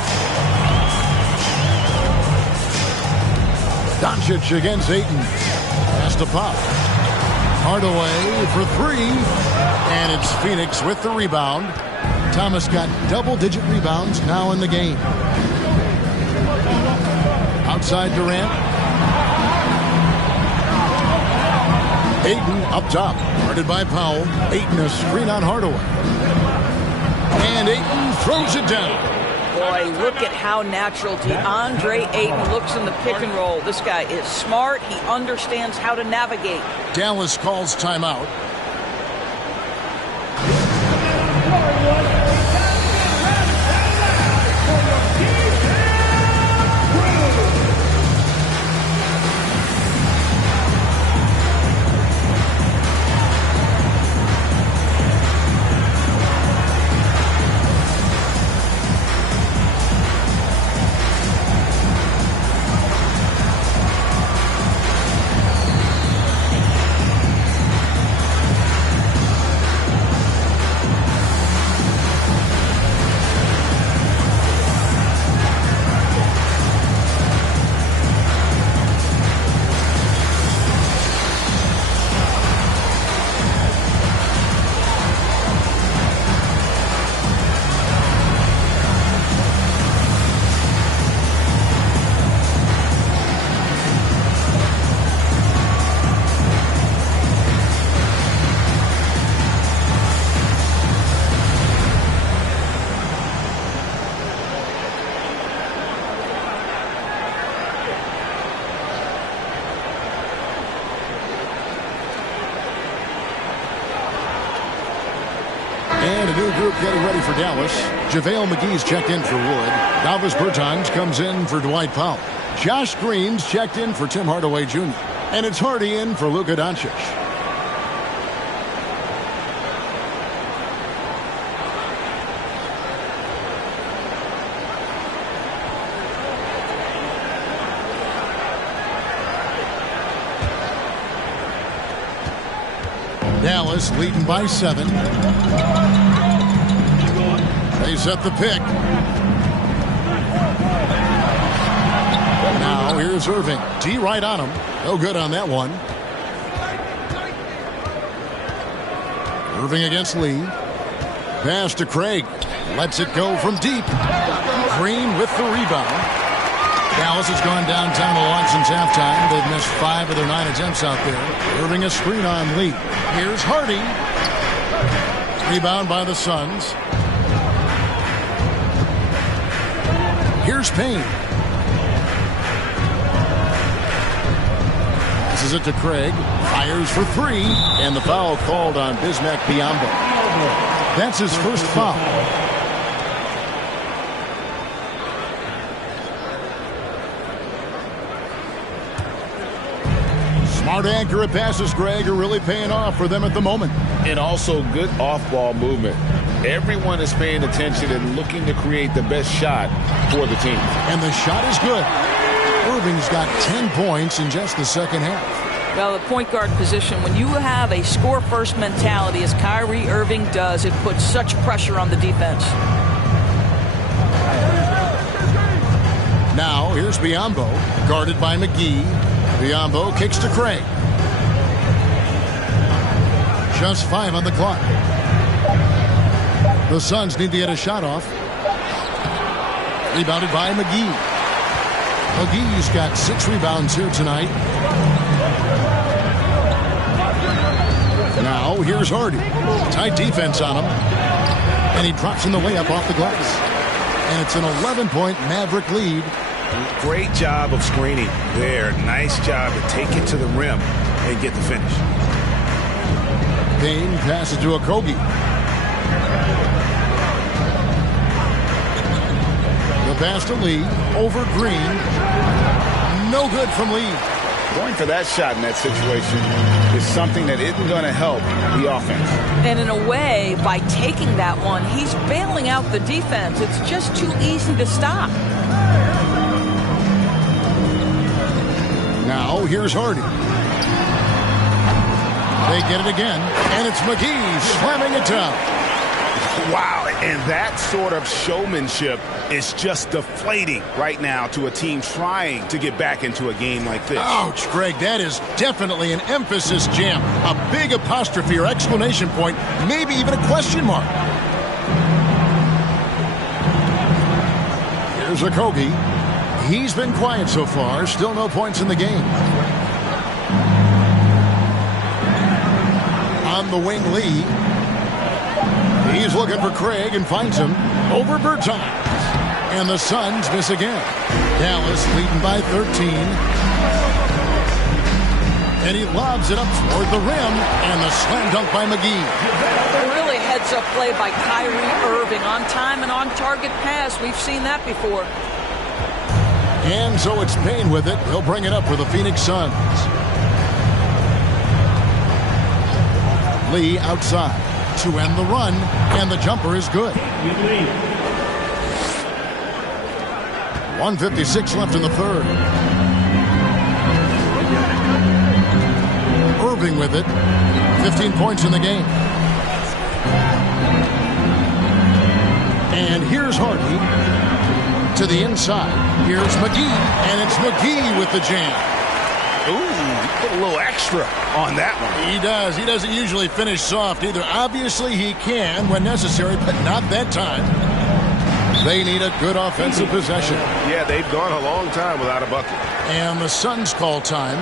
Doncic against Ayton. Pass to Pop. Hardaway for 3. And it's Phoenix with the rebound. Thomas got double-digit rebounds now in the game. Outside Durant. Ayton up top. Guarded by Powell. Ayton a screen on Hardaway. And Ayton throws it down. Boy, look at how natural DeAndre Ayton looks in the pick and roll. This guy is smart. He understands how to navigate. Dallas calls timeout. And a new group getting ready for Dallas. JaVale McGee's checked in for Wood. Davis Bertans comes in for Dwight Powell. Josh Green's checked in for Tim Hardaway Jr. And it's Hardy in for Luka Doncic. Dallas leading by 7. They set the pick. Now here's Irving. D right on him. No good on that one. Irving against Lee. Pass to Craig. Lets it go from deep. Green with the rebound. Dallas has gone downtown a lot since halftime. They've missed 5 of their 9 attempts out there. Irving a screen on Lee. Here's Hardy. Rebound by the Suns. Here's Payne. Passes it to Craig. Fires for 3. And the foul called on Bismack Biyombo. That's his first foul. Smart, accurate passes, Greg, are really paying off for them at the moment. And also good off-ball movement. Everyone is paying attention and looking to create the best shot for the team. And the shot is good. Irving's got 10 points in just the second half. Well, the point guard position, when you have a score-first mentality, as Kyrie Irving does, it puts such pressure on the defense. Now, here's Biyombo, guarded by McGee. Biyombo kicks to Craig. Just 5 on the clock. The Suns need to get a shot off. Rebounded by McGee. McGee's got 6 rebounds here tonight. Now, here's Hardy. Tight defense on him. And he drops in the layup off the glass. And it's an 11-point Maverick lead. Great job of screening there. Nice job to take it to the rim and get the finish. Payne passes to Okogie. The pass to Lee. Over Green. No good from Lee. Going for that shot in that situation is something that isn't going to help the offense. And in a way, by taking that one, he's bailing out the defense. It's just too easy to stop. Now, here's Hardy. They get it again, and it's McGee slamming it down. Wow, and that sort of showmanship is just deflating right now to a team trying to get back into a game like this. Ouch, Greg, that is definitely an emphasis jam. A big apostrophe or exclamation point, maybe even a question mark. Here's Okogie. He's been quiet so far. Still no points in the game. On the wing, Lee. He's looking for Craig and finds him over Bertans. And the Suns miss again. Dallas leading by 13. And he lobs it up toward the rim. And the slam dunk by McGee. Really heads-up play by Kyrie Irving. On time and on target pass. We've seen that before. And so it's Payne with it. He'll bring it up for the Phoenix Suns. Lee outside to end the run, and the jumper is good. 1:56 left in the third. Irving with it. 15 points in the game. And here's Hardy to the inside. Here's McGee, and it's McGee with the jam. Ooh, put a little extra on that one. He does. He doesn't usually finish soft either. Obviously, he can when necessary, but not that time. They need a good offensive possession. Yeah, they've gone a long time without a bucket. And the Suns call time.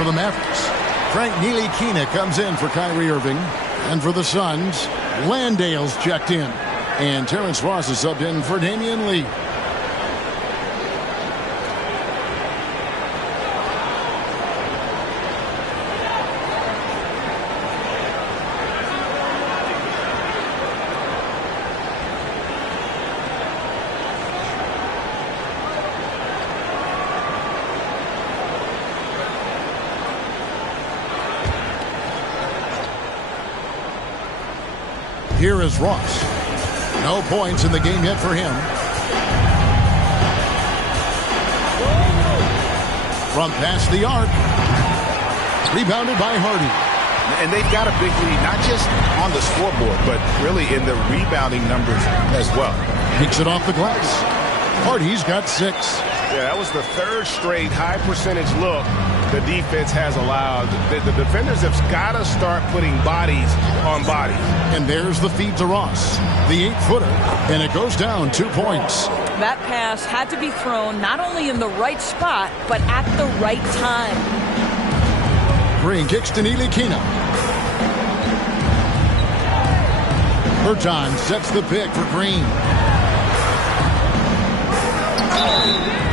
for the Mavericks. Frank Ntilikina comes in for Kyrie Irving. And for the Suns, Landale's checked in. And Terrence Ross is subbed in for Damian Lee. Here is Ross. No points in the game yet for him. From past the arc. Rebounded by Hardy. And they've got a big lead, not just on the scoreboard, but really in the rebounding numbers as well. Kicks it off the glass. Hardy's got 6. Yeah, that was the third straight high percentage look the defense has allowed. The defenders have got to start putting bodies on bodies. And there's the feed to Ross, the 8-footer, and it goes down 2 points. That pass had to be thrown not only in the right spot, but at the right time. Green kicks to Ntilikina. Berton sets the pick for Green.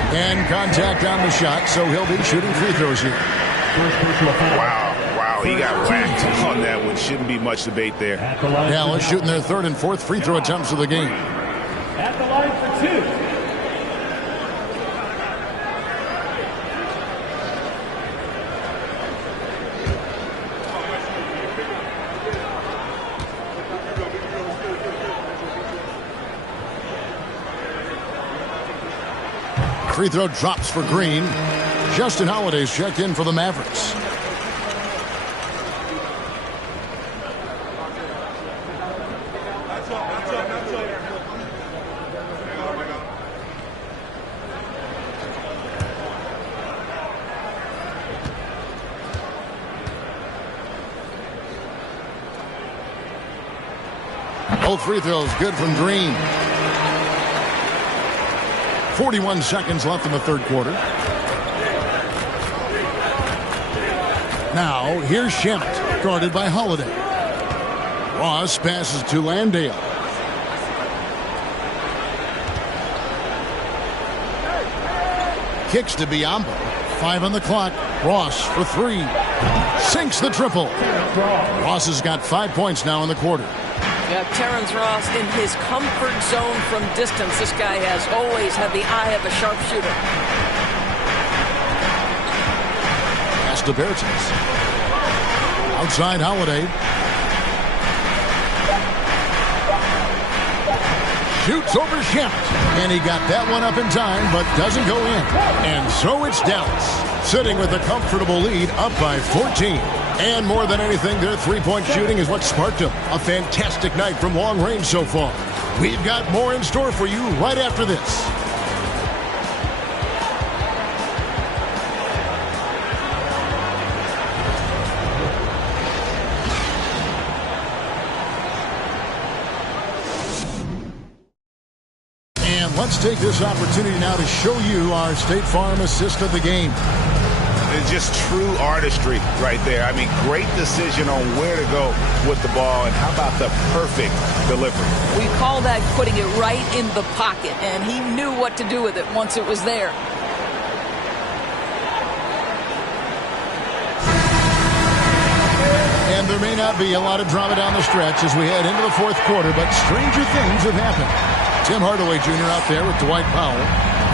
And contact on the shot, so he'll be shooting free throws here. Wow, he got whacked on that one. Shouldn't be much debate there. Dallas shooting their 3rd and 4th free throw attempts of the game. At the line for 2. Free throw drops for Green. Justin Holiday's checked in for the Mavericks. Both free throws good from Green. 41 seconds left in the 3rd quarter. Now, here's Shamet, guarded by Holiday. Ross passes to Landale. Kicks to Biyombo. 5 on the clock. Ross for 3. Sinks the triple. Ross has got 5 points now in the quarter. Yeah, Terrence Ross in his comfort zone from distance. This guy has always had the eye of a sharpshooter. Pass to Bertens. Outside Holiday. Shoots over Shamet. And he got that one up in time, but doesn't go in. And so it's Dallas, sitting with a comfortable lead, up by 14. And more than anything, their three-point shooting is what sparked them. A fantastic night from long range so far. We've got more in store for you right after this. And let's take this opportunity now to show you our State Farm assist of the game. It's just true artistry right there. I mean, great decision on where to go with the ball, and how about the perfect delivery? We call that putting it right in the pocket, and he knew what to do with it once it was there. And there may not be a lot of drama down the stretch as we head into the 4th quarter, but stranger things have happened. Tim Hardaway Jr. out there with Dwight Powell.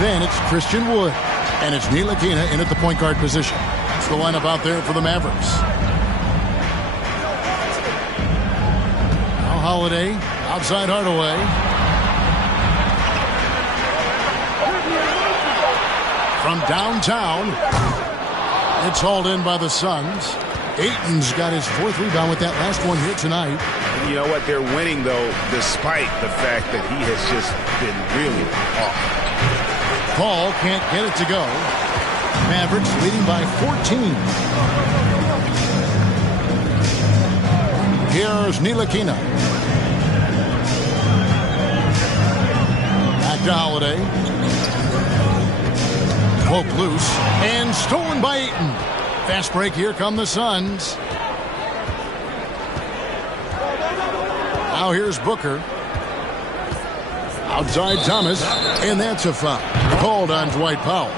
Then it's Christian Wood. And it's Ntilikina in at the point guard position. It's the lineup out there for the Mavericks. Now Holiday, outside Hardaway. From downtown, it's hauled in by the Suns. Ayton's got his 4th rebound with that last one here tonight. You know what? They're winning, though, despite the fact that he has just been really off. Paul can't get it to go. Mavericks leading by 14. Here's Ntilikina. Back to Holiday. Poke loose and stolen by Ayton. Fast break, here come the Suns. Now here's Booker. Outside Thomas, and that's a foul. Called on Dwight Powell.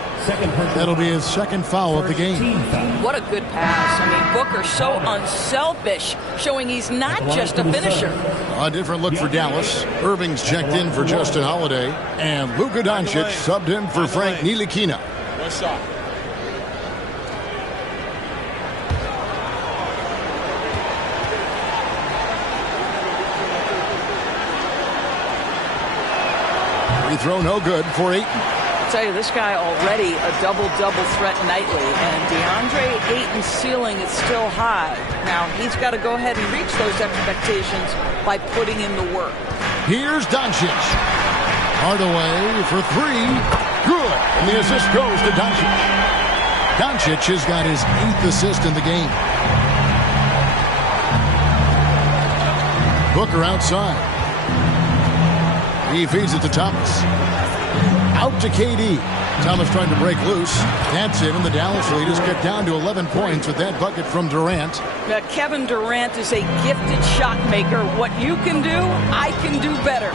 That'll be his second foul of the game. What a good pass. I mean, Booker's so unselfish, showing he's not just a finisher. A different look for Dallas. Irving's checked in for Justin Holiday, and Luka Doncic subbed in for Frank Ntilikina. What's up? Free throw no good for Ayton. I'll tell you, this guy already a double-double threat nightly, and DeAndre Ayton's ceiling is still high. Now, he's got to go ahead and reach those expectations by putting in the work. Here's Doncic. Hardaway for three. Good. And the assist goes to Doncic. Doncic has got his 8th assist in the game. Booker outside. He feeds it to Thomas. Out to KD. Thomas trying to break loose. That's it, and the Dallas lead is cut down to 11 points with that bucket from Durant. Now, Kevin Durant is a gifted shot maker. What you can do, I can do better.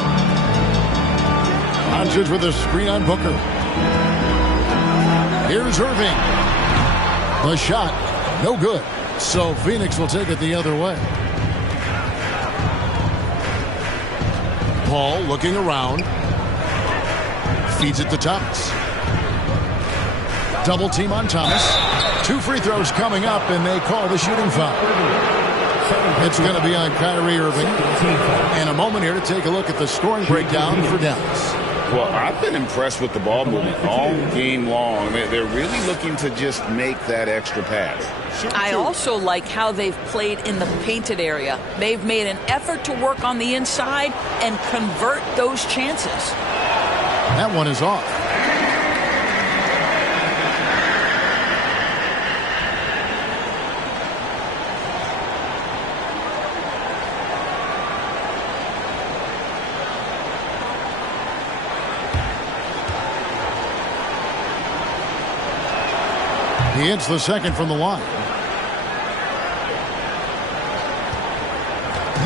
Doncic with a screen on Booker. Here's Irving. The shot, no good. So Phoenix will take it the other way. Paul looking around. Feeds it to Thomas. Double team on Thomas. 2 free throws coming up, and they call the shooting foul. It's going to be on Kyrie Irving. And a moment here to take a look at the scoring breakdown for Dallas. Well, I've been impressed with the ball movement all game long. They're really looking to just make that extra pass. I also like how they've played in the painted area. They've made an effort to work on the inside and convert those chances. That one is off. He hits the second from the line.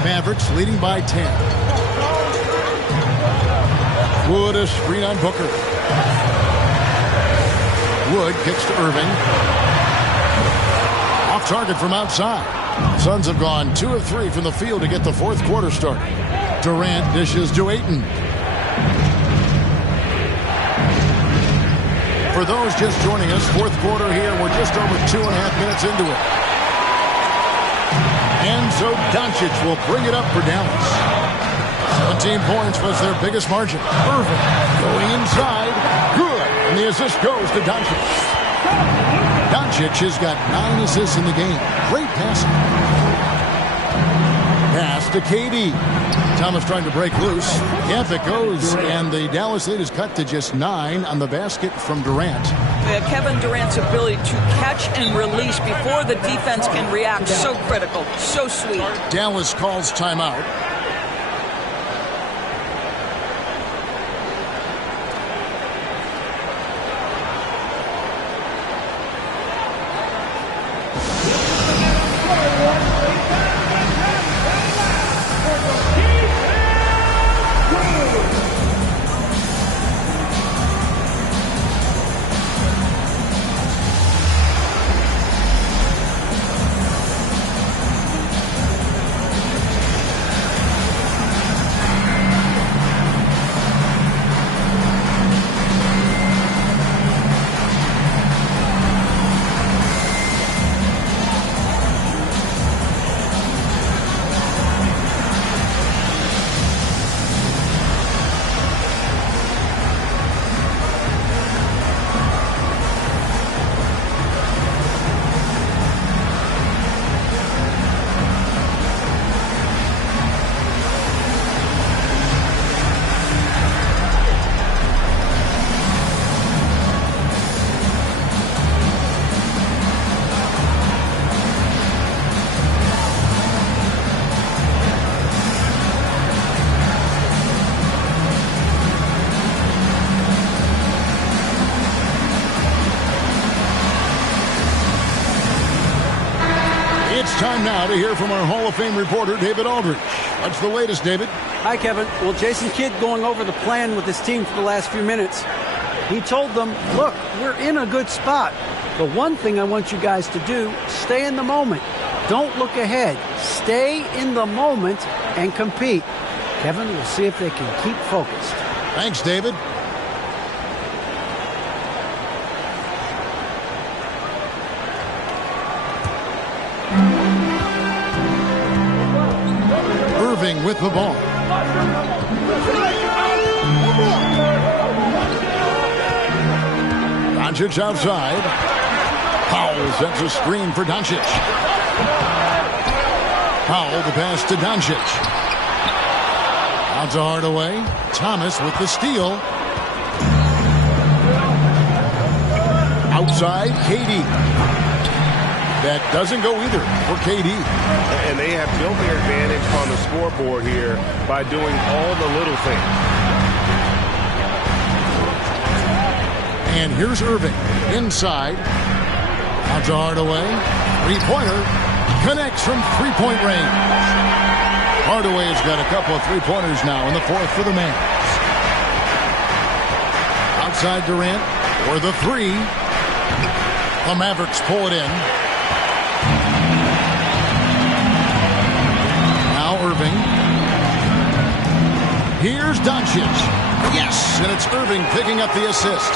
Mavericks leading by 10. Wood a screen on Booker. Wood kicks to Irving. Off target from outside. Suns have gone 2 of 3 from the field to get the fourth quarter started. Durant dishes to Ayton. For those just joining us, fourth quarter here, we're just over 2.5 minutes into it. And so Doncic will bring it up for Dallas. 17 points was their biggest margin. Irving going inside. Good. And the assist goes to Doncic. Doncic has got 9 assists in the game. Great passing. Pass to KD. Thomas trying to break loose. Yep, it goes. And the Dallas lead is cut to just 9 on the basket from Durant. Yeah, Kevin Durant's ability to catch and release before the defense can react, so critical, so sweet. Dallas calls timeout. time now to hear from our Hall of Fame reporter, David Aldridge. What's the latest, David? Hi, Kevin. Well, Jason Kidd going over the plan with his team for the last few minutes. He told them, look, we're in a good spot. The one thing I want you guys to do, stay in the moment. Don't look ahead. Stay in the moment and compete. Kevin, we'll see if they can keep focused. Thanks, David. Irving with the ball. Doncic outside. Powell sets a screen for Doncic. Powell the pass to Doncic. Out to Hardaway. Thomas with the steal. Outside, KD. That doesn't go either for KD. And they have built their advantage on the scoreboard here by doing all the little things. And here's Irving inside. Out to Hardaway. Three-pointer. Connects from three-point range. Hardaway's got a couple of three-pointers now in the fourth for the Mavs. Outside Durant for the three. The Mavericks pull it in. Now Irving. Here's Doncic. Yes, and it's Irving picking up the assist.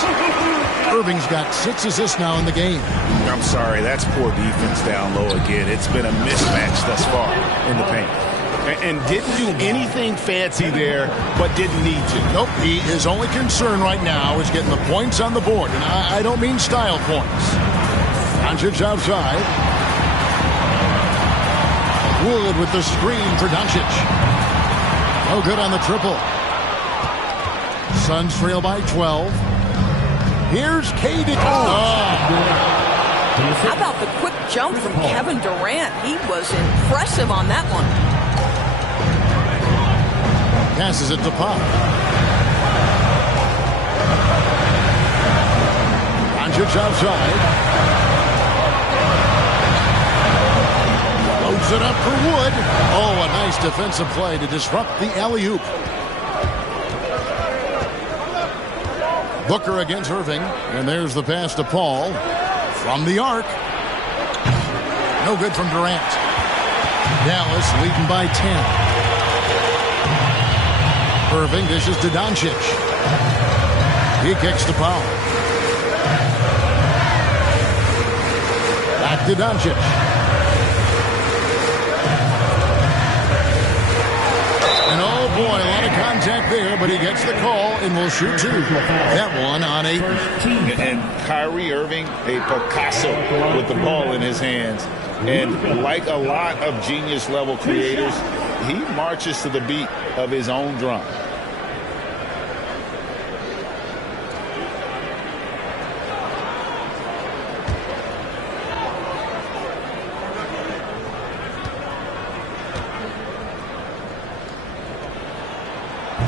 Irving's got 6 assists now in the game. I'm sorry, that's poor defense down low again. It's been a mismatch thus far in the paint. And didn't do anything fancy there, but didn't need to. Nope, his only concern right now is getting the points on the board. And I don't mean style points. Doncic outside. Wood with the screen for Doncic. No good on the triple. Suns trail by 12. Here's KD. How about the quick jump from Kevin Durant? He was impressive on that one. Passes it to Pop. Doncic outside. Loads it up for Wood. Oh, a nice defensive play to disrupt the alley-oop. Booker against Irving. And there's the pass to Paul. From the arc. No good from Durant. Dallas leading by 10. Irving dishes to Doncic. He kicks to Powell. Back to Doncic. And oh boy, a lot of contact there, but he gets the call and will shoot 2. That one on 8. And Kyrie Irving, a Picasso with the ball in his hands. And like a lot of genius-level creators, he marches to the beat of his own drum.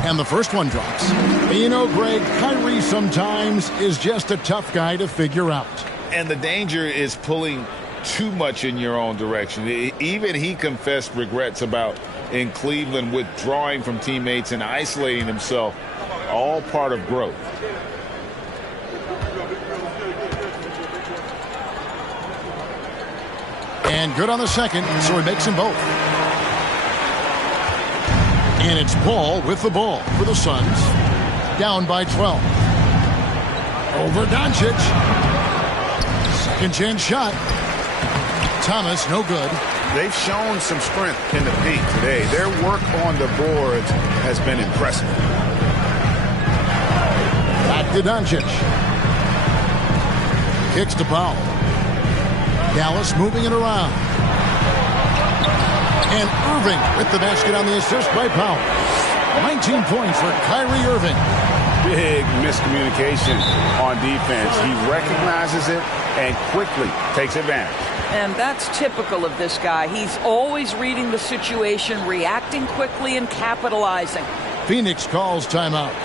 And the first one drops. You know, Greg, Kyrie sometimes is just a tough guy to figure out. And the danger is pulling too much in your own direction. Even he confessed regrets about in Cleveland withdrawing from teammates and isolating himself. All part of growth. And good on the second, so he makes them both. And it's Paul with the ball for the Suns. Down by 12. Over Doncic. Second chance shot. Thomas, no good. They've shown some strength in the paint today. Their work on the boards has been impressive. Back to Doncic. Kicks to Powell. Dallas moving it around. And Irving with the basket on the assist by Powell. 19 points for Kyrie Irving. Big miscommunication on defense. He recognizes it and quickly takes advantage. And that's typical of this guy. He's always reading the situation, reacting quickly, and capitalizing. Phoenix calls timeout.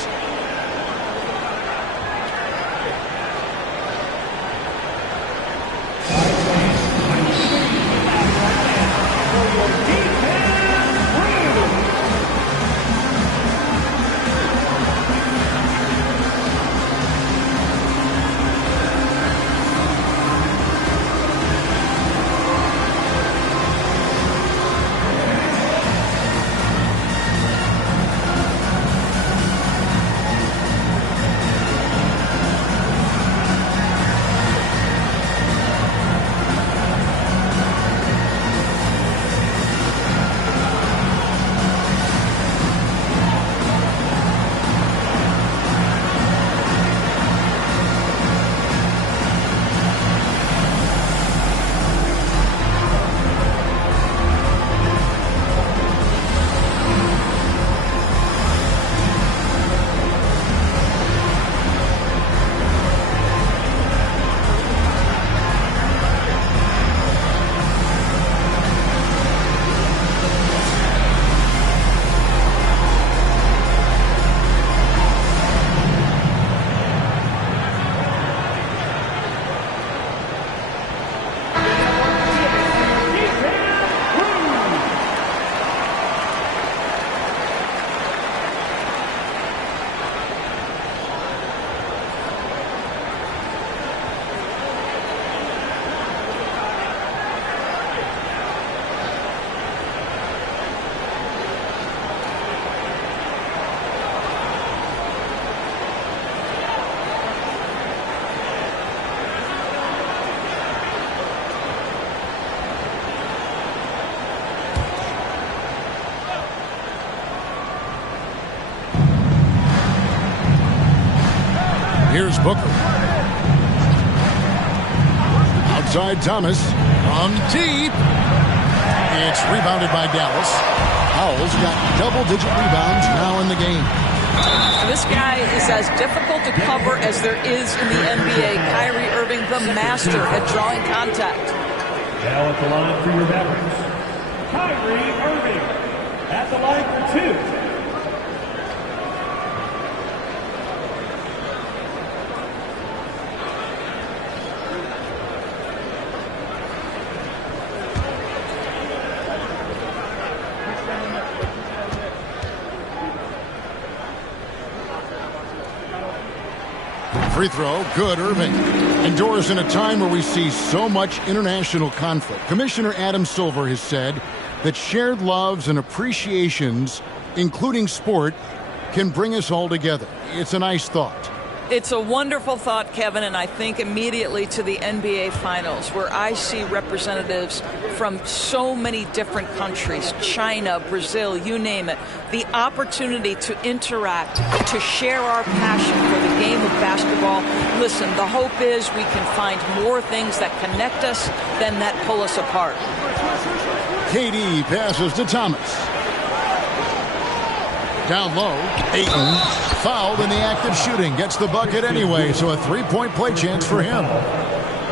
Here's Booker. Outside Thomas. From deep. It's rebounded by Dallas. Howell's got double-digit rebounds now in the game. This guy is as difficult to cover as there is in the NBA. Kyrie Irving, the master at drawing contact. Now at the line for your Mavericks, Kyrie Irving. At the line for 2. Free throw, good, Irving. Indoors in a time where we see so much international conflict. Commissioner Adam Silver has said that shared loves and appreciations, including sport, can bring us all together. It's a nice thought. It's a wonderful thought, Kevin, and I think immediately to the NBA Finals, where I see representatives from so many different countries, China, Brazil, you name it, the opportunity to interact, to share our passion for the game of basketball. Listen, the hope is we can find more things that connect us than that pull us apart. KD passes to Thomas. Down low, Ayton fouled in the act of shooting. Gets the bucket anyway, so a three-point play chance for him.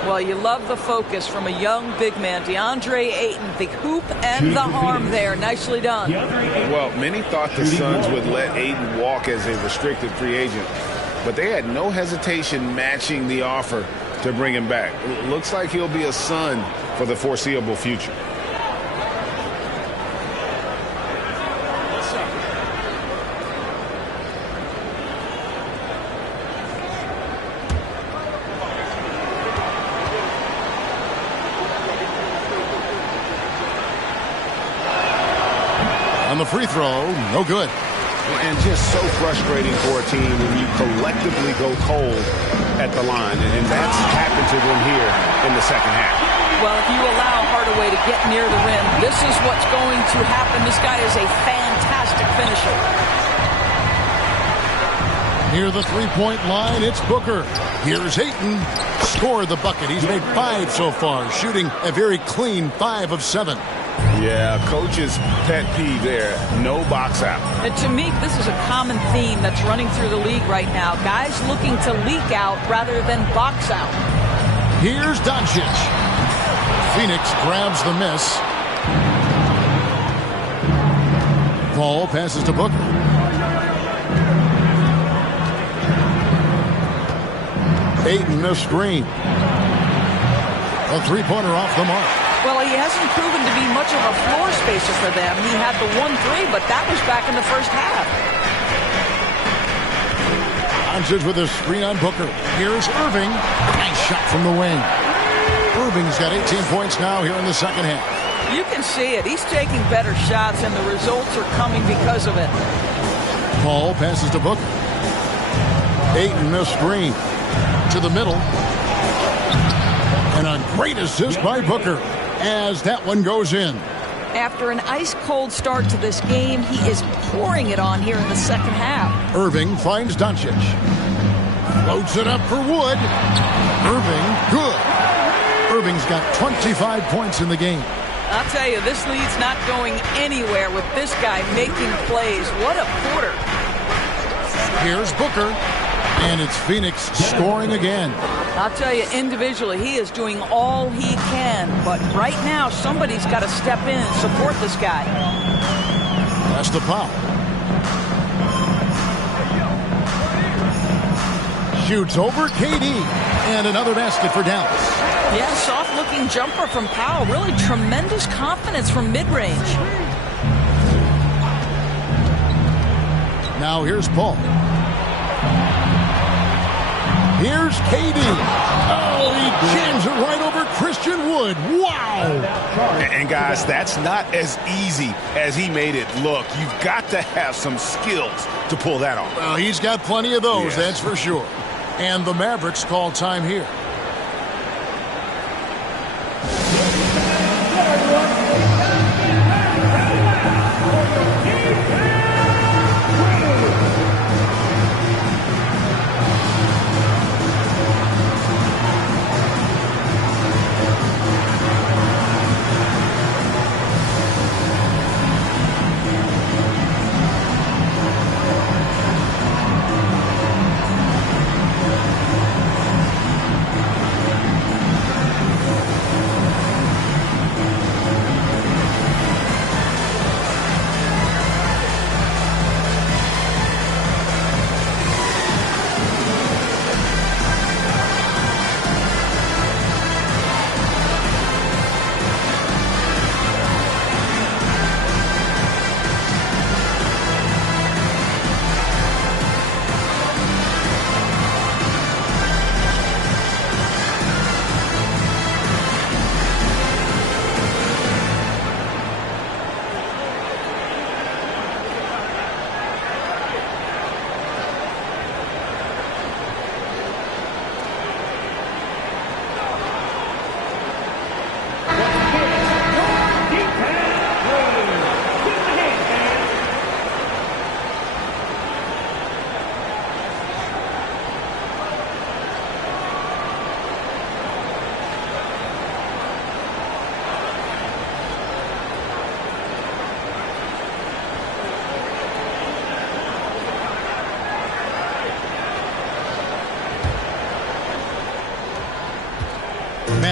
Well, you love the focus from a young big man, DeAndre Ayton, the hoop and the arm there. Nicely done. Well, many thought the Suns would let Ayton walk as a restricted free agent, but they had no hesitation matching the offer to bring him back. Looks like he'll be a Sun for the foreseeable future. On the free throw, no good. And just so frustrating for a team when you collectively go cold at the line. And that's happened to them here in the second half. Well, if you allow Hardaway to get near the rim, this is what's going to happen. This guy is a fantastic finisher. Near the three-point line, it's Booker. Here's Ayton. Scored the bucket. He's made 5 so far, shooting a very clean 5 of 7. Yeah, coach's pet peeve there. No box out. And to me, this is a common theme that's running through the league right now. Guys looking to leak out rather than box out. Here's Doncic. Phoenix grabs the miss. Paul passes to Booker. Ayton the screen. A three-pointer off the mark. Well, he hasn't proven to be much of a floor spacer for them. He had the 1-3, but that was back in the first half. Doncic with a screen on Booker. Here's Irving. Nice shot from the wing. Irving's got 18 points now here in the second half. You can see it. He's taking better shots, and the results are coming because of it. Paul passes to Booker. Ayton the screen. To the middle. And a great assist by Booker as that one goes in. After an ice-cold start to this game, he is pouring it on here in the second half. Irving finds Doncic. Floats it up for Wood. Irving, good. Irving's got 25 points in the game. I'll tell you, this lead's not going anywhere with this guy making plays. What a quarter. Here's Booker. And it's Phoenix scoring again. I'll tell you, individually, he is doing all he can. But right now, somebody's got to step in and support this guy. That's the foul. Shoots over KD. And another basket for Dallas. Yeah, soft-looking jumper from Powell. Really tremendous confidence from mid-range. Now here's Paul. Here's KD. Oh, he jams it right over Christian Wood. Wow. And guys, that's not as easy as he made it look. You've got to have some skills to pull that off. Well, he's got plenty of those, yes. That's for sure. And the Mavericks call time here.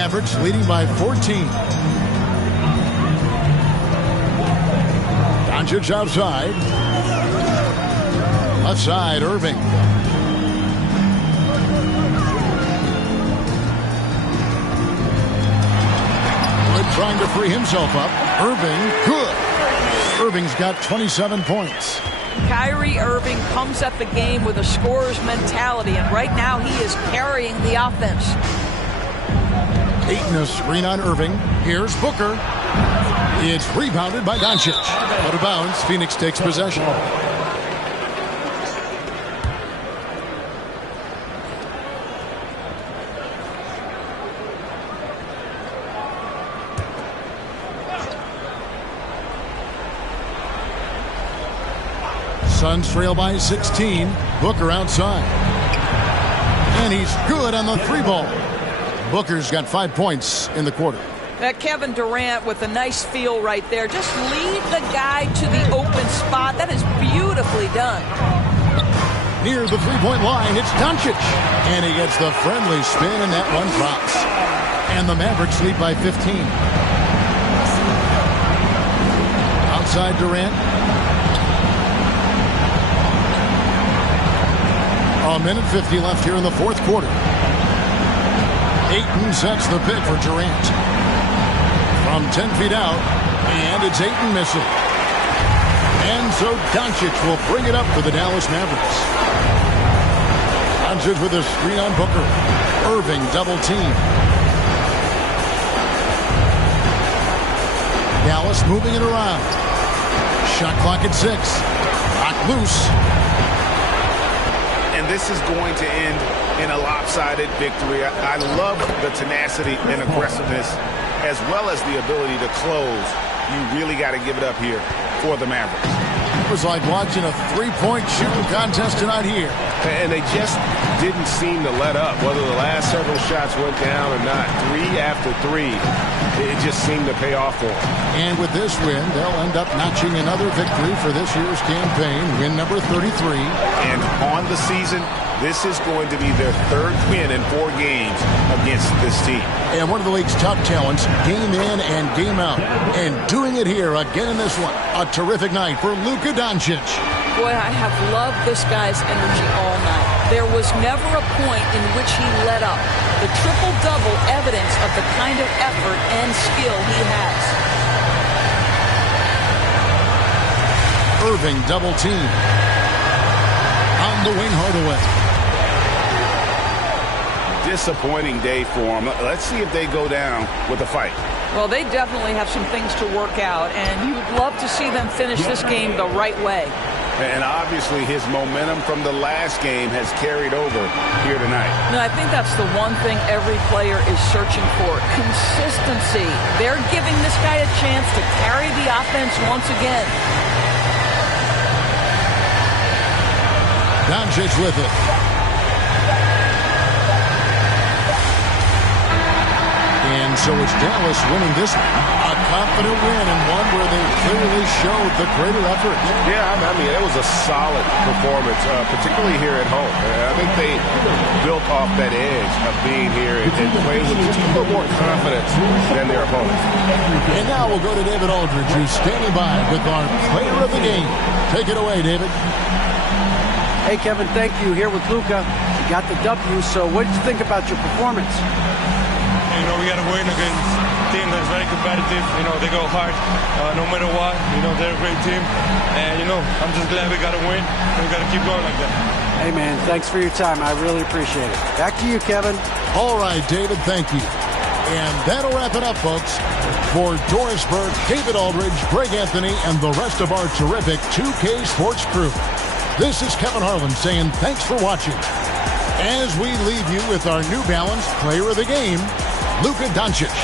Mavericks leading by 14. Doncic outside. Left side, Irving. Wood trying to free himself up. Irving, good. Irving's got 27 points. Kyrie Irving comes at the game with a scorer's mentality, and right now he is carrying the offense. Ayton, a screen on Irving. Here's Booker. It's rebounded by Doncic. Out of bounds, Phoenix takes possession. Suns trail by 16. Booker outside. And he's good on the three ball. Booker's got 5 points in the quarter. Kevin Durant with a nice feel right there. Just lead the guy to the open spot. That is beautifully done. Near the three-point line, it's Doncic. And he gets the friendly spin, and that one drops. And the Mavericks lead by 15. Outside Durant. A minute 50 left here in the fourth quarter. Ayton sets the pick for Durant. From 10 feet out, and it's Ayton missing. And so Doncic will bring it up for the Dallas Mavericks. Doncic with a screen on Booker. Irving double team. Dallas moving it around. Shot clock at 6. Lock loose. And this is going to end in a lopsided victory. I love the tenacity and aggressiveness, as well as the ability to close. You really got to give it up here for the Mavericks. It was like watching a three-point shooting contest tonight here. And they just didn't seem to let up, whether the last several shots went down or not. 3 after 3, it just seemed to pay off for them. And with this win, they'll end up notching another victory for this year's campaign, win number 33. And on the season, this is going to be their third win in 4 games against this team. And one of the league's top talents, game in and game out. And doing it here again in this one. A terrific night for Luka Doncic. Boy, I have loved this guy's energy all night. There was never a point in which he let up. The triple-double evidence of the kind of effort and skill he has. Irving double team. On the wing, Hardaway. Disappointing day for them. Let's see if they go down with a fight. Well, they definitely have some things to work out, and you would love to see them finish this game the right way. And obviously his momentum from the last game has carried over here tonight. No, I think that's the one thing every player is searching for. Consistency. They're giving this guy a chance to carry the offense once again. Doncic with it. And so it's Dallas winning this one. A confident win, and one where they clearly showed the greater effort. Yeah, I mean, it was a solid performance, particularly here at home. I think they built off that edge of being here and played with just a little more confidence than their opponents. And now we'll go to David Aldridge, who's standing by with our player of the game. Take it away, David. Hey, Kevin, thank you. Here with Luka. You got the W, so what did you think about your performance? You know, we got to win against a team that's very competitive. You know, they go hard no matter what. You know, they're a great team. And, you know, I'm just glad we got to win. And we got to keep going like that. Hey, man, thanks for your time. I really appreciate it. Back to you, Kevin. All right, David, thank you. And that'll wrap it up, folks. For Doris Burke, David Aldridge, Greg Anthony, and the rest of our terrific 2K Sports crew, this is Kevin Harlan saying thanks for watching. As we leave you with our New Balance Player of the Game, Luka Doncic.